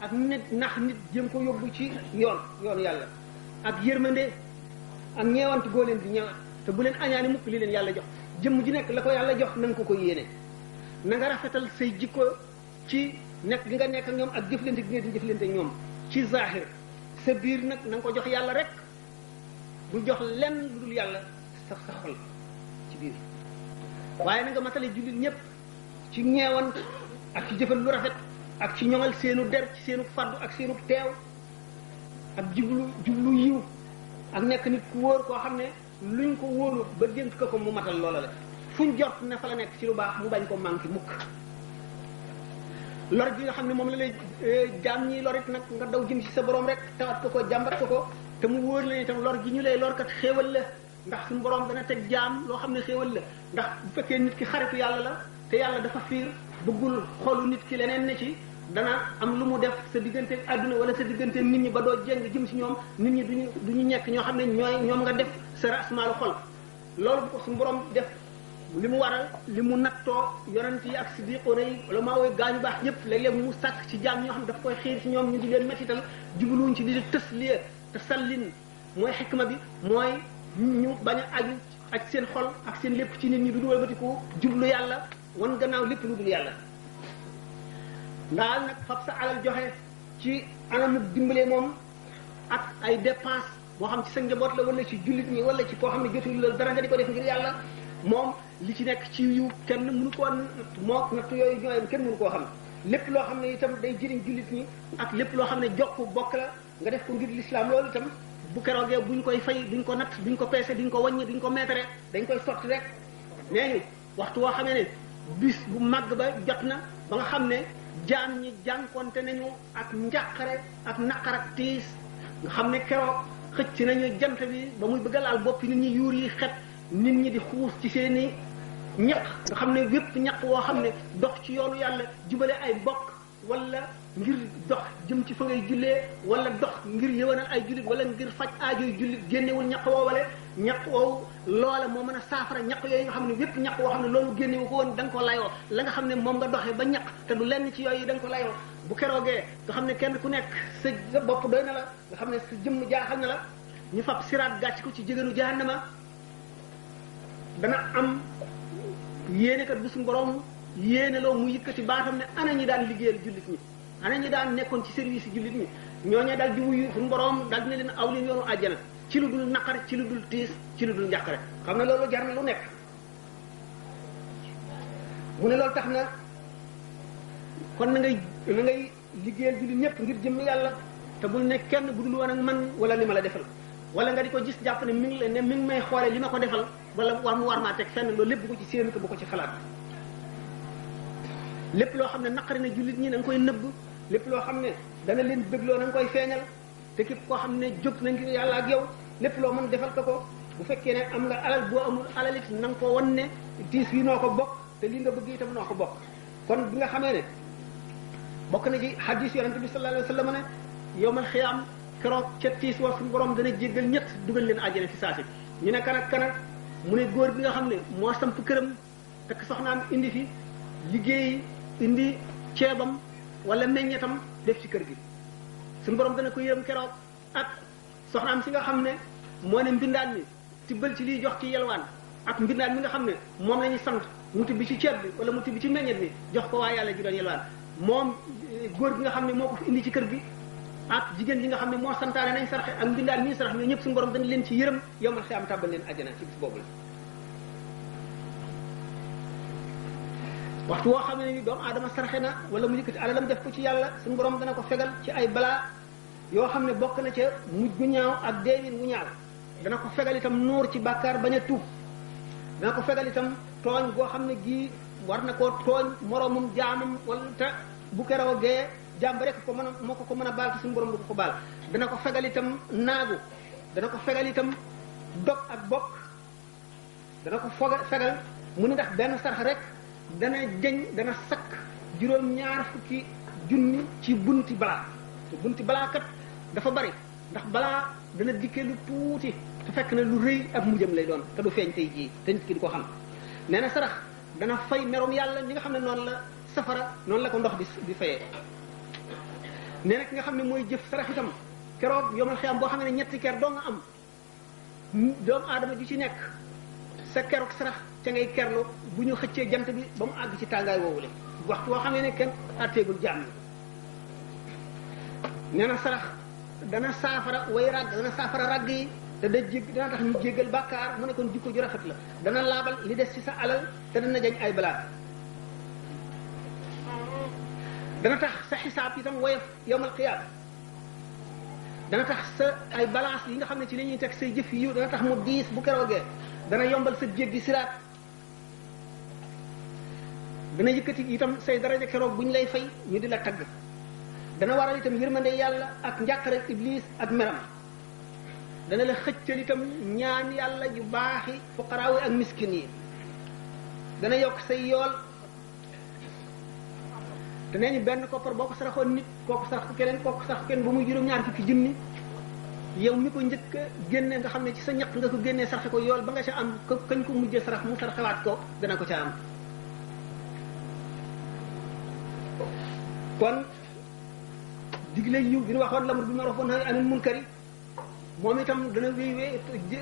ak nit nax nit jëm ko yóbbu ci yoonu yàlla ak yërmande ak ñeewante goo leen di ñëwaat te bu leen añaani mukk li leen yàlla jox jëmm ji nekk la ko yàlla jox na nga ko yéene na nga rafetal say jikko ci nekk gi nga nekk ak ñoom ak jëflante gi nga di jëflante ak ñoom ci zahir sa biir nag na nga ko jox yàlla rek bu jox lenn lu dul yàlla sa xol ci biir waaye na nga matale jullit ñëpp ci ñeewant ak ci jëfal lu rafet ak ci ñoŋal seenu der ci seenu fardu ak seenu teew ak jublu yiw ak nekk nit ku wóor koo xam ne luñ ko wóolu ba dénk ko mu matal loola la fuñ jot ne fa la nekk ci lu baax mu bañ ko manqué mukk lor gi nga xam ne moom la lay jaam ñi lorit nag nga daw jëm ci sa borom rek tawat ko jàmbat ko te mu wóor la itam lor gi ñu lay lor kat xéewal la ndax suñu borom dana teg jaam loo xam ne xéewal la ndax bu fekkee nit ki xaritu yàlla la te yàlla dafa fiir bëggul xolu nit ki leneen ne ci dana am lu mu def sa diggante ak àdduna wala sa diggante nit ñi ba doo jeng jëm ci ñoom nit ñi duñu nekk ñoo xam ne ñoom nga def sa rasmaalu xol loolu bu ko suñu borom def li mu waral li mu nattoo yonent yi ak siddiqoona yi wala maa woy gaañu baax ñëpp léeg-léeg mu sàkk ci jaam ñoo xam ne daf koy xiir ci ñoom ñu di leen mettital jubluwuñ ci di tësliya te sallin mooy xikma bi mooy ñu bañ a aju ak seen xol ak seen lépp ci nit ñi du duwal batiku jublu yàlla wan gannaaw lépp lu dul yàlla ndaal nag fab sa alal joxe ci anamu dimbale moom ak ay dépense moo xam ci sa njaboot la wala ci jullit ñi wala ci koo xam ne jotul la dara nga di ko def ngir yàlla moom li ci nekk ci yu kenn mënu koo moo natt yooyu ñooyam kenn mënu koo xam lépp loo xam ne itam day jëriñ jullit ñi ak lépp loo xam ne jokku bokk la nga def ko ngir l'islam loolu itam bu keroogee buñ koy fay duñ ko natt duñ ko peese duñ ko wàññi duñ ko meetare dañ koy sotti rek nee ñu waxtu woo xamee ne bis bu màgg ba jot na ba nga xam ne jaam ñi jànkonte nañu ak njàqare ak naqar ak tiis nga xam ne keroog xëcc nañu jant bi ba muy bëgg a laal boppi nit ñi yuur yi xet nit ñi di xuus ci seeni ñaq nga xam ne wépp ñaq woo xam ne dox ci yoonu yàlla jubale ay bokk wala ngir dox jëm ci fa ngay jullee wala dox ngir yëwanal ay jullit wala ngir faj aajoy jullit génnewul ñaq woowale ñaq woowu loola moo mën a saafara ñaq yooyu nga xam ne wépp ñaq woo xam ne loolu génnewu ko woon da nga ko layoo la nga xam ne moom nga doxee ba ñaq te du lenn ci yooyu da nga ko layoo bu keroogee nga xam ne kenn ku nekk sa bopp doy na la nga xam ne sa jëmm jaaxal na la ñu fab siraat gàcc ko ci jigéenu jahannama dana am yéene kat bu suñu borom yéene loo mu yëkkati baatam ne ana ñi daan liggéeyal jullit ñi ana ñi daan nekkoon ci service yi jullit ñi ñooñee daal di wuyu suñu borom daal dina leen aw leen yoonu àjjana ci lu dul naqar ci lu dul tiis ci lu dul njàqare xam ne loolu jar na lu nekk mu ne loolu tax na kon na ngay liggéeyal jullit ñëpp ngir jëm yàlla te bul ne kenn bu dul woon ak man wala li ma la defal wala nga di ko gis jàpp ne mi ngi may xoole li ma ko defal wala war maa teg fenn loolu lépp bu ko ci séenu bu ko ci xalaat lépp loo xam ne naqari na jullit ñi na nga koy nëbb lépp loo xam ne dana leen bëggloo na nga koy feeñal te képp koo xam ne jóg na ngir yàlla ak yow lépp loo mën defal ko bu fekkee ne am nga alal boo amul alal it na nga ko wan ne tiis wi noo ko bokk te li nga bëgg itam noo ko bokk kon bi nga xamee ne bokk na ci hadis yonente bi sallallahu alayhi wa sallam ne yowmal xiyaam keroog ca tiis wa suñu borom dana jéggal ñett dugal leen àjjana fi saasi ñu ne kan mu ne góor bi nga xam ne moo samp këram takk soxnaam indi fi liggéey indi ceebam wala meññetam def ci kër gi suñu borom dana ko yërëm keroog ak soxnaam si nga xam ne moo ne mbindaan mi tibbal ci liy jox ci yelwaan ak mbindaan mi nga xam ne moom la ñuy sant mu tibbi ci ceeb bi wala mu tibbi ci meññet mi jox ko waa yàlla ji doon yelwaan moom góor gi nga xam ne moo ko fi indi ci kër gi ak jigéen ji nga xam ne moo santaane nañ sarxe ak mbindaan mi sarax ñoo ñëpp suñu borom dana leen ci yërëm yomal xiyam tàbbal leen àjjana ci bis boobu la waxtu woo xam ne ni doomu aadama sarxe na wala mu yëkkati alalam def ko ci yàlla suñu borom dana ko fegal ci ay balaa yoo xam ne bokk na ca mujj gu ñaaw ak deewin wu ñaaw dana ko fegal itam nuur ci bàkkaar bañ a tuub dana ko fegal itam tooñ goo xam ne gii war na koo tooñ moroomum jaamam wala te bu keroogee jaam ba rek ko mën a moo ko mën a baal te suñu borom du ko baal dana ko fegal itam naagu dana ko fegal itam dog ak bokk dana ko fegal mu ni ndax benn sarax rek dana jëñ dana sakk juróom-ñaar fukki junni ci bunti balaa te bunti balaa kat dafa bari ndax balaa dana dikke lu tuuti te fekk na lu rëy ak mujjam lay doon te du feeñ tey jii te nit ki di ko xam nee na sarax dana fay merom yàlla ni nga xam ne noonu la safara noonu la ko ndox di fayee nee na ki nga xam ne mooy jëf sarax itam keroog yomal xiyam boo xam ne ñetti ker doo nga am doomu aadama ji ci nekk sa keroog sarax ca ngay kerlu bu ñu xëccee jant bi ba mu àgg ci tàngaay woowule waxtu woo xam ne kenn àtteegul jàmm nee na sarax dana saafara way ràgg dana saafara ràgg yi te dana tax ñu jéggal bàkkaar mu ne kon jikko ju rafet la dana laabal li des ci sa alal te dana jañ ay balaa dana tax sa xisaab itam woyof yowmal qiyaama dana tax sa ay balance yi nga xam ne ci li ñuy teg say jëf yiw dana tax mu diis bu keroogee dana yombal sa jéggi siraat dana yëkkati itam say daraja keroog bu ñu lay fay ñu di la tagg dana waral itam yërmande yàlla ak njàqare iblis ak meram dana la xëccal itam ñaan yàlla yu baaxi fuqaraaw yi ak miskin yi dana yokk say yool te nee ñu benn koppar boo ko saraxoon nit kooku sarax ko keneen kooku sarax ko keneen ba muy juróom-ñaar fukki junni yow mi ko njëkk a génne nga xam ne ci sa ñaq nga ko génnee saraxe ko yool ba nga ca am kañ ko mujjee sarax mu saraxewaat ko dana ko ca am kon digle yiw bi ñu waxoon lamr bi ma'ruf wa nahy anil munkari moom itam dana wéy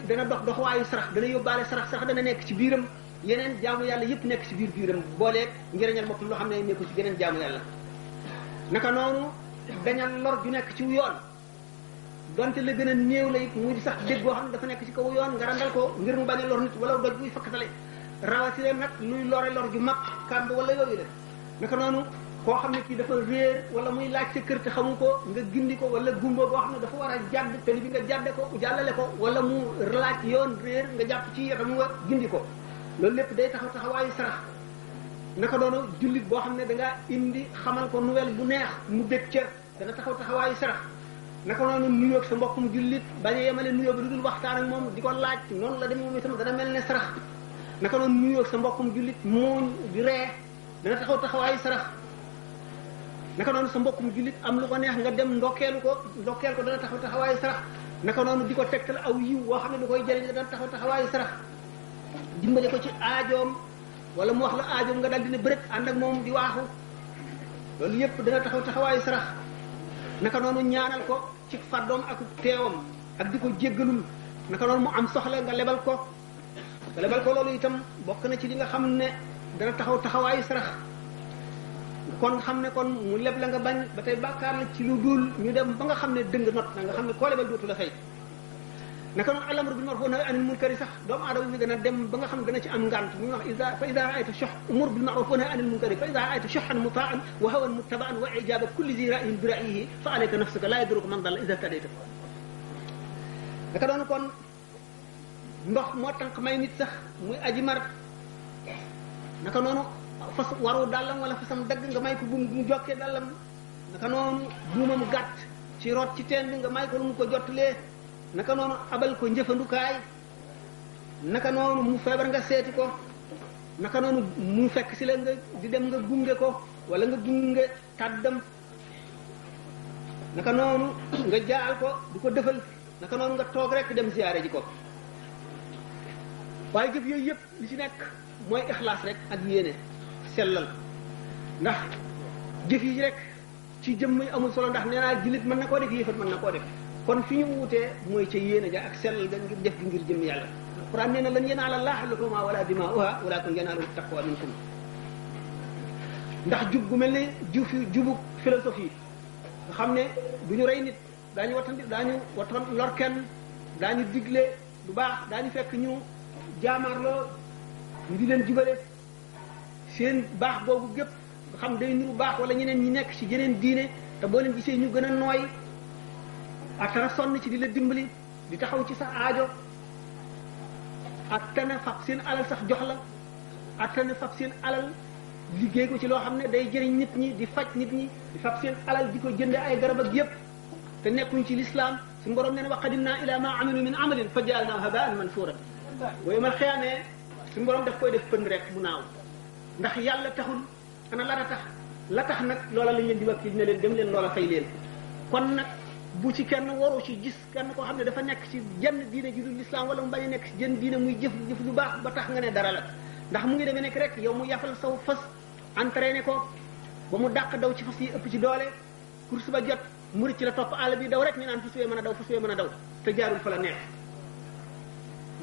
dana dox waayu sarax dana yóbbaale sarax dana nekk ci biiram yeneen jaamu yàlla yëpp nekk ci biiram booleeg njëriñal bopp loo xam ne nekku ci yeneen jaamu yàlla naka noonu dañal lor ju nekk ci yoon donte la gën a néew la it mu di sax dégg boo xam ne dafa nekk ci kaw yoon nga randal ko ngir mu bañ a lor nit wala doj buy fakkatale rawatina nag luy lore lor ju mag kàmb wala yooyu la naka noonu koo xam ne kii dafa réer wala muy laaj sa kër te xamu ko nga gindi ko wala gumba boo xam ne dafa war a jàdd te li bi nga jàdde ko jàllale ko wala mu laaj yoon réer nga jàpp ci yatam nga gindi ko loolu lépp day taxawaayu sarax naka doonu jullit boo xam ne da ngaa indi xamal ko nouvelle bu neex mu dëkk ca dana taxawaayu sarax naka noonu nuyoo ak sa mbokkum jullit bañ a yemale nuyoo bi lu dul waxtaan ak moom di ko laaj noonu la dem moom itam dana mel ne sarax naka noonu nuyoo ak sa mbokkum jullit muuñ di ree dana taxawaayu sarax naka noonu sa mbokkum jullit am lu ko neex nga dem ndokkeel ko dana taxawaayu sarax naka noonu di ko tegtal aw yiw woo xam ne lu koy jëriñ dana taxawaayu sarax dimbale ko ci aajoom wala mu wax la aajoom nga daal dina bërët ànd ak moom di waaxu loolu yépp dana taxawaayu sarax naka noonu ñaanal ko ci fàddoom ak teewam ak di ko jéggalul naka noonu mu am soxla nga lebal ko loolu itam bokk na ci li nga xam ne dana taxawaayu sarax kon xam ne kon mu leb la nga bañ ba tey bàkkaar la ci lu dul ñu dem ba nga xam ne dëng not na nga xam ne koo lebal dootu la fay naka noonu al-amru bil ma'ruf wa nahyi anil munkar sax doomu aadama bi dana dem ba nga xam ne dana ci am ngant mu wax fa ida ra'ayta shuh umur bil ma'ruf wa nahyi anil munkar fa ida ra'ayta shuhan muta'an wa hawan muttaba'an wa ijaba kulli dhi ra'yin bi ra'yihi fa alayka nafsuka la yadurruka man dalla ida tadayta naka noonu kon ndox moo tànk may nit sax muy aji mar naka noonu fas waru dàllam wala fasam dagg nga may ko bu mu jokkee dàllam naka noonu buumam gàtt ci root ci teen bi nga may ko lu mu ko jottalee naka noonu abal ko njëfandukaay naka noonu mu feebar nga seeti ko naka noonu mu fekk si la nga di dem nga gunge ko wala nga gunge tàddam naka noonu nga jaal ko di ko defal naka noonu nga toog rek dem ziyaare ji ko waaye jëf yooyu yëpp li ci nekk mooy ixlaas rek ak yéene sellal ndax jëf yi rek ci jëmm yi amul solo ndax nee naa jullit mën na koo def yéefat mën na koo def kon fi ñu wutee mooy ca yéene ja ak sellal ga ngir def gi ngir jëmm yàlla alquran nee na lan yanaala llaaha luhuumuhaa wala dimaa'uhaa walaakin yanaaluhu taqwa minkum ndax jub gu mel ne jubu philosophie nga xam ne du ñu rey nit daañu watan lor kenn daañu digle lu baax daañu fekk ñu jaamaarloo ñu di leen jubale seen baax boobu gépp nga xam day niru baax wala ñeneen ñi nekk ci yeneen diine te boo leen gisee ñu gën a nooy attana sonn ci di la dimbali di taxaw ci sa aajo attana fab seen alal sax jox la attana fab seen alal liggéey ko ci loo xam ne day jëriñ nit ñi di faj nit ñi di fab seen alal di ko jënde ay garab ak yépp te nekkuñ ci lislaam suñu borom nee na wa qadimna ila ma amilu min amalin fa jaalnaahu habaan mansuura boo yemal xëyaanee suñu borom daf koy def pënd rek mu naaw ndax yàlla taxul ana la tax nag loola lañ leen di wakkil ne leen dem leen loola fay leen kon nag bu ci kenn waru ci gis kenn koo xam ne dafa nekk ci jenn diine ji dul lislaam wala mu bañ a nekk ci jenn diine muy jëf lu baax ba tax nga ne dara la ndax mu ngi demee nekk rek yow mu yafal saw fas entraîné ko ba mu dàq daw ci fas yi ëpp ci doole course ba jot mu rëcc la topp àll bi daw rek ñu naan fas wee mën a daw te jaarul fa la neex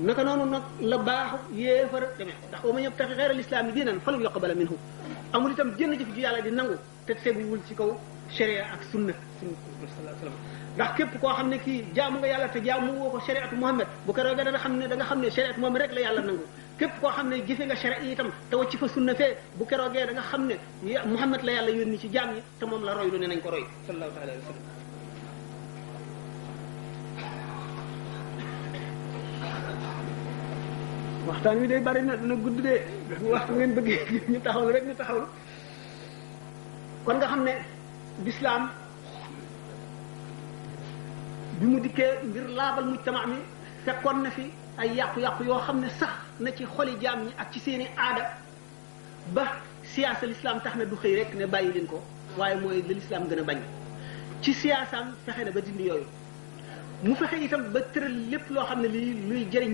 naka noonu nag la baaxu yéefar demee ndax wa man yabtaxi xayra lislaami diinan falan yuqbala minhu amul itam jënn jëf ji yàlla di nangu te teguwul ci kaw sharia ak sunna ndax képp koo xam ne kii jaamu nga yàlla te jaamu woo ko shariatu Muhammad bu ko roogee da nga xam ne shariatu Muhammad rek la yàlla nangu képp koo xam ne jëfe nga sharia itam te wacc fa sunna fee bu ko roogee da nga xam ne Muhammad la yàlla yónni ci jaam ñi te moom la roy lu ne nañ ko roy sallallahu taala alayhi wa sallam waxtaan wi day bari na dina gudd de waxtu ngeen bëggee ñu taxawlu rek ñu taxawlu kon nga xam ne l'islam bi mu dikkee ngir laabal mujtama mi fekkoon na fi ay yàqu-yàqu yoo xam ne sax na ci xoli jaam ñi ak ci seeni aada ba siyaasa l'islam tax na du xëy rek ne bàyyi leen ko waaye mooy la l'islam gën a bañ ci siyaasaam fexe na ba dindi yooyu mu fexe itam ba tëral lépp loo xam ne lii luy jëriñ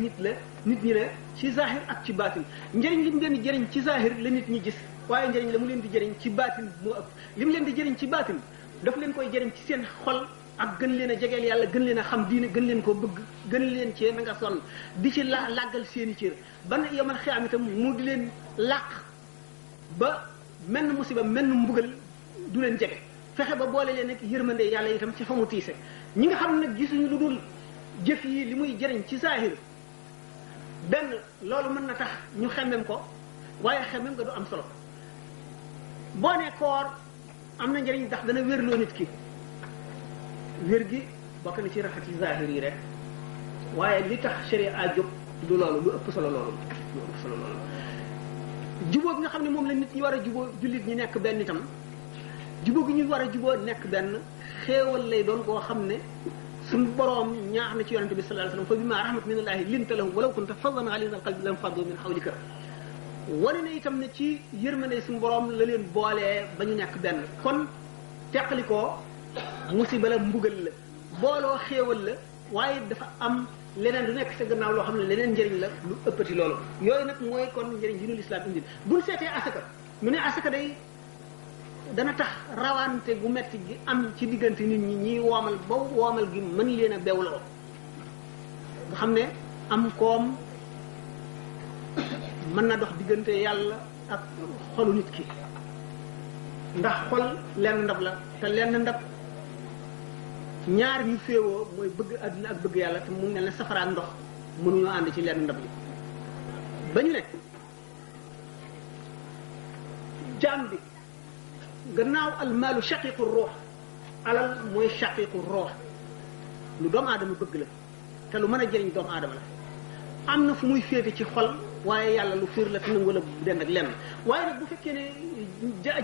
nit ñi la ci zahir ak ci baatin njëriñ li mu leen di jëriñ ci zahir la nit ñi gis waaye njëriñ la mu leen di jëriñ ci baatin moo ëpp li mu leen di jëriñ ci baatin daf leen koy jëriñ ci seen xol ak gën leen a jegeel yàlla gën leen a xam diine gën leen ko bëgg gën leen cee na nga sonn di ci làggal seeni cër ban yomal xiyaam itam mu di leen làq ba menn musiba menn mbugal du leen jege fexe ba boole leen ak yërmande yàlla itam ci fa mu tiise ñi nga xam ne gisuñu lu dul jëf yi li muy jëriñ ci zahir benn loolu mën na tax ñu xemmem ko waaye xemmem nga du am solo boo ne koor am na njëriñ ndax dana wérloo nit ki wér gi bokk na ci rafet ci zahir yi rek waaye li tax sharia a jóg du loolu lu ëpp solo loolu jubóo gi nga xam ne moom la nit ñi war a jubóo jullit ñi nekk benn itam jubóo gi ñu war a jubóo nekk benn xéewal lay doon koo xam ne suñu boroom ñaax na ci yonente bi sallallahu alayhi wasallam fa bima rahmatin minallahi linta lahum walaw kunta faddan ghalizal qalbi lam faddu min hawlika wane na itam ne ci yërmande suñu boroom la leen boolee ba ñu nekk benn kon teqalikoo musiba la mbugal la booloo xéewal la waaye dafa am leneen lu nekk sa gannaaw loo xam ne leneen njëriñ la lu ëppati loolu yooyu nag mooy kon njëriñ yi nu lislaam indil buñ seetee asaka mu ne asaka day dana tax rawante gu metti gi am ci diggante nit ñi ñiy woomal ba woomal gi mën leen a bewloo nga xam ne am koom mën na dox diggante yàlla ak xolu nit ki ndax xol lenn ndab la te lenn ndab ñaar ñu féewoo mooy bëgg àdduna ak bëgg yàlla te mu mel ne safara ak ndox mënuñoo ànd ci lenn ndab li ba ñu ne jaam bi gannaaw almaalu shaqiqu ruux alal mooy shaqiqu ruux lu doomu aadama bëgg la te lu mën a jëriñ doomu aadama la am na fu muy féete ci xol waaye yàlla lu fiir la te nangu wala bu dend ak lenn waaye nag bu fekkee ne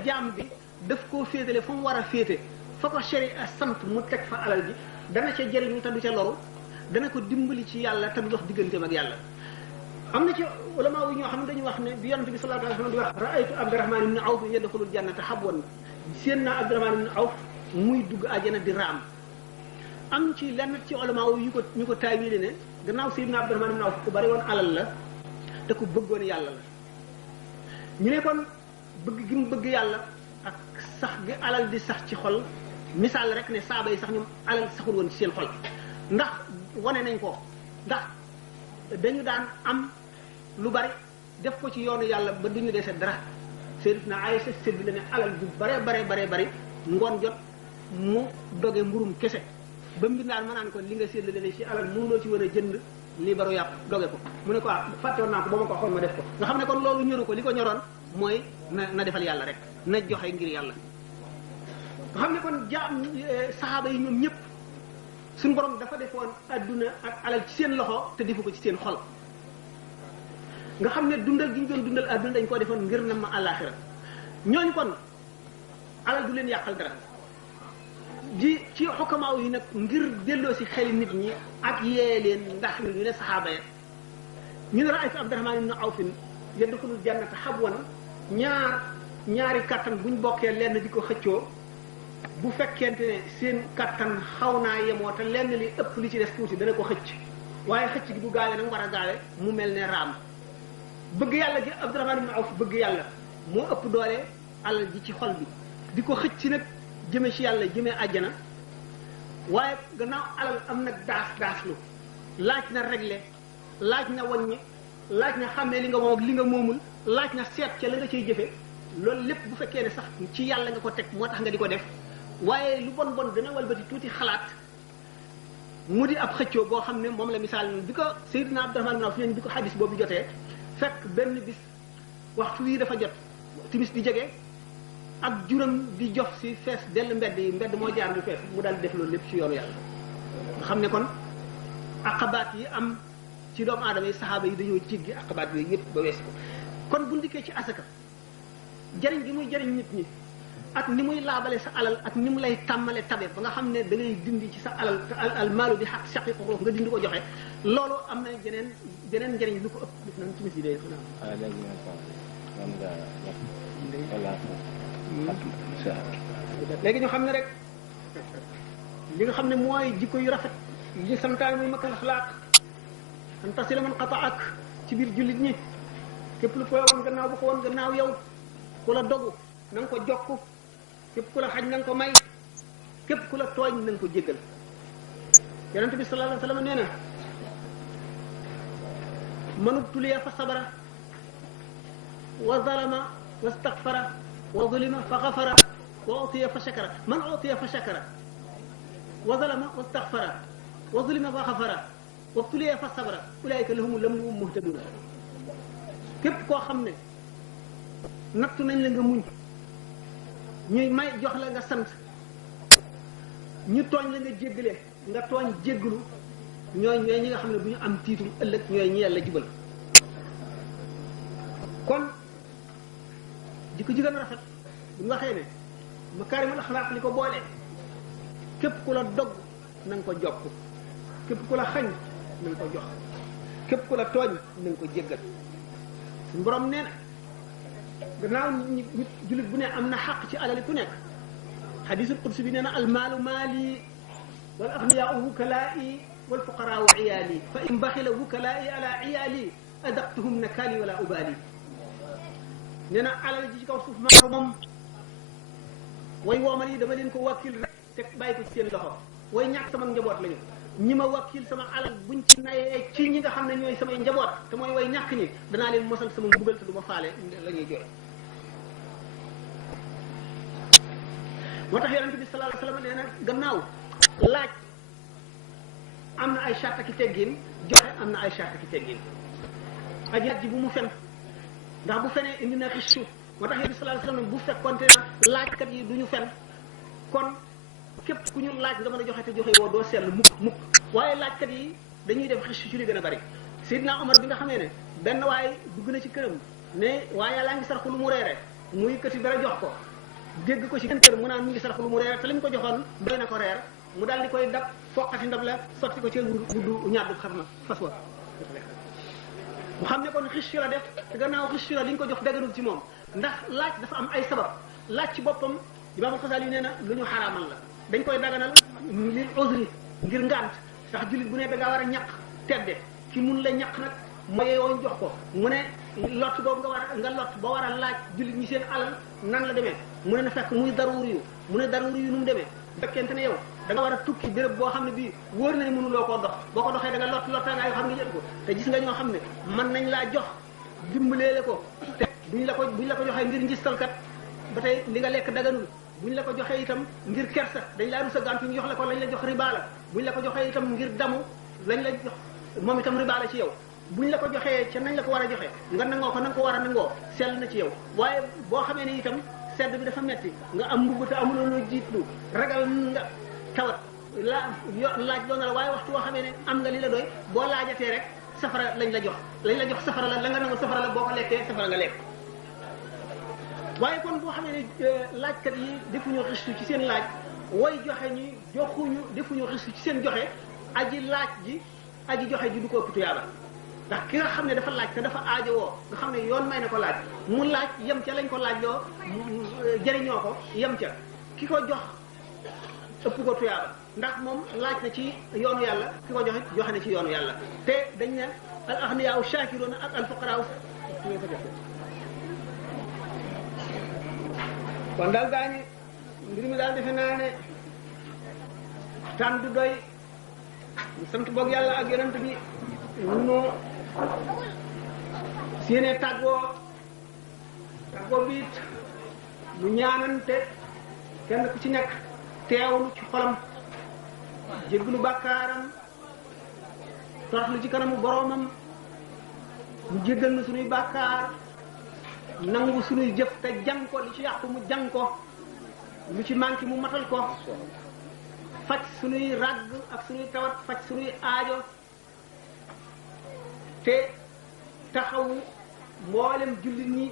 jaam bi daf koo féetale fa mu war a féete fa ko sharia sant mu teg fa alal ji dana ca jëriñu te du ca loru dana ko dimbali ci yàlla te du dox digganteem ak yàlla am na ci ulama yi ñoo xam ne dañuy wax ne bi yonente bi sallallahu alayhi wa sallam di wax raaytu Abdurahman ibn Awf yadxulul jannata habwan seen naa Abdurahman ibn Awf muy dugg àjjana di raam am ci lenn ci ulama yu ko ñu ko taawile ne gannaaw sayyidina Abdurahman ibn Awf ku bari woon alal la te ku bëggoon yàlla la ñu ne kon bëgg gi mu bëgg yàlla ak sax gi alal di sax ci xol misaal rek ne saaba yi sax ñoom alal saxul woon ci seen xol ndax wane nañ ko ndax dañu daan am lu bari def ko ci yoonu yàlla ba duñu dese dara Sayyidatuna Aïcha sédd la ne alal ju bare bari ngoon jot mu doge mburum kese ba mbindaan ma naan ko li nga sédd la ne ci alal mënuloo ci war a jënd lii baru yàpp doge ko mu ne ko fàttewoon naa ko ba ma ko waxoon ma def ko nga xam ne kon loolu ñoru ko li ko ñoroon mooy na defal yàlla rek na joxe ngir yàlla nga xam ne kon jaam saxaaba yi ñoom ñëpp suñu borom dafa defoon adduna ak alal ci seen loxo te defu ko ci seen xol nga xam ne dundal gi ñu doon dundal adduna dañ koo defoon ngir na ma àllaaxira ñooñu kon alal du leen yàqal dara ji ci xukamaaw yi nag ngir delloo si xeli nit ñi ak yee leen ndax ñu ne saxaaba ya ñu ne raaytu Abdurahmaan ibn Awf yadxulul jannata habwan ñaari kattan buñ bokkee lenn di ko xëccoo bu fekkente ne seen kattan xaw naa yemoo te lenn li ëpp li ci des tuuti dana ko xëcc waaye xëcc gi bu gaawee nag war a gaawee mu mel ne raam bëgg yàlla gi Abdurahmaan ibn Awf bëgg yàlla moo ëpp doole alal ji ci xol bi di ko xëcc nag jëme ci yàlla jëmee àjjana waaye gannaaw alal am nag daaslu laaj na régler laaj na wàññi laaj na xàmmee li nga moom ak li nga moomul laaj na seet ca la nga cay jëfe loolu lépp bu fekkee ne sax ci yàlla nga ko teg moo tax nga di ko def waaye lu bon bon dana walbati tuuti xalaat mu di ab xëccoo boo xam ne moom la misaal bi ko Seydina Abdurahmaan ibn Awf bi ko xadis boobu jotee fekk benn bis waxtu wii dafa jot timis di jege ak juróom di jox si fees dell mbedd moo jaar du fees mu daal di def loolu lépp ci yoonu yàlla nga xam ne kon aqabaat yi am ci doomu aadama yi saxaaba yi dañoo jéggi aqabaat yooyu yëpp ba wees ko kon bu ndikkee ci asaka jariñ gi muy jariñ nit ñi ak ni muy laabale sa alal ak ni mu lay tàmmale tabe ba nga xam ne da ngay dindi ci sa alal al maalu bi xaq shaqiqu ruux nga dindi ko joxe loolu am na jeneen njariñ lu ko ëpp def nañ timis yi dee léegi ñu xam ne rek li nga xam ne mooy jikko yu rafet yi ñu santaan muy makal axlaaq an tasila man qataak ci biir jullit ñi képp lu koy woon gannaaw bu ko woon gannaaw yow ku la dogu na nga ko jokk képp ku la xaj na nga ko may képp ku la tooñ na nga ko jéggal yonent bi sallallahu alayhi wa sallam nee na man ubtuliya fa sabara wa zalama wa staghfara wa zulima fa ghafara wa utiya fa shakara man utiya fa shakara wa zalama wa staghfara wa zulima fa ghafara wa ubtuliya fa sabara ulaika lahumul amnu muhtadun képp koo xam ne nattu nañ la nga muñ ñuy may jox la nga sant ñu tooñ la nga jéggale nga tooñ jéggalu ñooy ñi nga xam ne bu ñu am tiitum ëllëg ñooy ñi yàlla jubal kon jikko ji gën a rafet bu ñu waxee ne makaarimul axlaaq li ko boole képp ku la dog na nga ko jokk képp ku la xañ na nga ko jox képp ku la tooñ na nga ko jéggal suñu borom nee na gannaaw nit jullit bu ne am na xaq ci alali ku nekk xadiisul qudsi bi nee na almaalu maali wal agniyaau wukalaa'i wal fuqaraau iyaali fa in baxila wukalaa'i ala iyaali adaqtuhum nakaali wala ubaali nee na alal ji ci kaw suuf maa ko moom way woomal yi dama leen ko wakkil rek te bàyyi ko ci seen loxo way ñàkk sama njaboot lañu ñi ma wakkil sama alal buñ ci nayee ci ñi nga xam ne ñooy samay njaboot te mooy way ñàkk ñi danaa leen mosal sama mbugal te du ma faale la ñuy jooy moo tax yonente bi sallallahu alayhi wasallam nee na gannaaw laaj am na ay charte ki teggin joxe am na ay charte ki teggin aji ji bu mu fen ndax bu fenee indi na xiccu moo tax yonente bi sallallahu alayhi wasallam bu fekkonte na laajkat yi du ñu fen kon képp ku ñu laaj nga mën a joxe te joxe woo doo seetlu mukk waaye laajkat yi dañuy def xiccu ci li gën a bari Seydina Omar bi nga xamee ne benn waaye dugg na ci këram ne waaye yàllaa ngi sarxu lu mu reere mu yëkkati dara jox ko dégg ko ci gën kër mu naan mu ngi sarxu lu mu reere te li mu ko joxoon doy na ko reer mu daal di koy dab foqati ndab la sotti ko ci guddu ñaar xar na fas wa mu xam ne kon xiccu la def te gannaaw xiccu la li ñu ko jox daganul ci moom ndax laaj dafa am ay sabab laaj ci boppam Imaam Xasaali yi nee na lu ñu xaraamal la dañ koy daganal lil uzri ngir ngànt ndax jullit bu ne da ngaa war a ñaq tedde ki mun la ñaq nag mooy yoon jox ko mu ne lott boobu nga lott ba war a laaj jullit ñi seen alal nan la demee mu ne na fekk muy daruri yu mu ne daruri yu nu mu demee fekkente ne yow da nga war a tukki béréb boo xam ne bii wóor na ne mënuloo koo dox boo ko doxee da nga lottaa nga yoo xam nga jël ko te gis nga ñoo xam ne mën nañ laa jox dimbaleele ko te buñ la ko joxee ngir njistalkat ba tey li nga lekk daganul buñ la ko joxee itam ngir kersa dañ laa rusa gàntu ñu jox la ko lañ la jox riba la buñ la ko joxee itam ngir damu lañ la jox moom itam riba la ci yow buñ la ko joxee ca nañ la ko war a joxe nga nangoo ko na nga ko war a nangoo sell na ci yow waaye boo xamee ne itam sedd bi dafa metti nga am mbubb te amuloo loo jiitlu ragal nga tawat laaj doon na la waaye waxtu boo xamee ne am nga li la doy boo laajatee rek safara lañ la jox safara la nga nangu safara la boo ko lekkee safara nga lekk waaye kon boo xamee ne laajkat yi defuñu xistu ci seen laaj way joxe ñi joxuñu defuñu xistu ci seen joxe aji joxe ji du ko ëpp tuyaaba ndax ki nga xam ne dafa laaj te dafa aajowoo nga xam ne yoon may na ko laaj mu laaj yem ca lañ ko laaj loo jëriñoo ko yem ca ki ko jox ëpp ko tuyaaba ndax moom laaj na ci yoonu yàlla ki ko joxe na ci yoonu yàlla te dañ ne al axniyaaw shaakiroon ak al fuqaraaw kon daal gaañi mbir mi daal defe naa ne tànn du doy ñu sant boog yàlla ak yonent bi ñu séenee tàggoo biit mu ñaanante kenn ku ci nekk teewlu ci xolam jéggalu bàkkaaram toroxlu ci kanamu boroomam mu jéggal na suñuy bàkkaar nangu suñuy jëf te jàng ko li ci yàqu mu jàng ko lu ci manqué mu matal ko faj suñuy ràgg ak suñuy tawat faj suñuy aajo te taxawu mboolem jullit ñi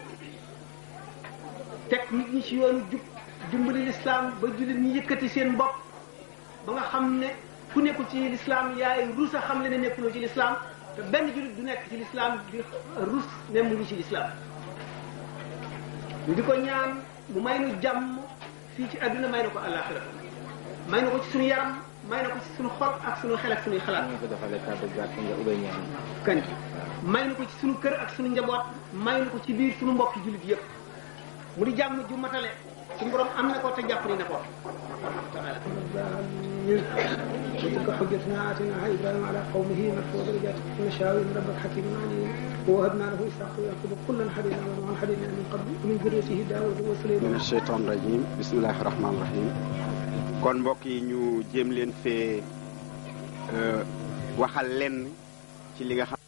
teg nit ñi ci yoonu jub dimbali lislaam ba jullit ñi yëkkati seen bopp ba nga xam ne ku nekkul ci lislaam yaay rus a xam le ne nekkuloo ci lislaam te benn jullit du nekk ci lislaam di rus ne mu ngi ci lislaam ñu di ko ñaan mu may nu jàmm fii ci àdduna may na ko àllaaxira may na ko ci suñu yaram may na ko ci suñu xol ak suñu xel ak suñuy xalaat kañ may na ko ci suñu kër ak suñu njaboot may na ko ci biir suñu mbokki jullit yëpp mu di jàmm ju matale suñu borom am na ko te jàpp ni na ko وتلك حجتنا آتيناها إبراهيم على قومه نرفع درجات من نشاء إن ربك حكيم عليم ووهبنا له إسحاق ويعقوب كلا هدينا ونوحا هدينا من قبل ومن ذريته داود وسليمان من الشيطان الرجيم بسم الله الرحمن الرحيم kon mbokk yi ñu jéem leen fee waxal leen ci li nga xam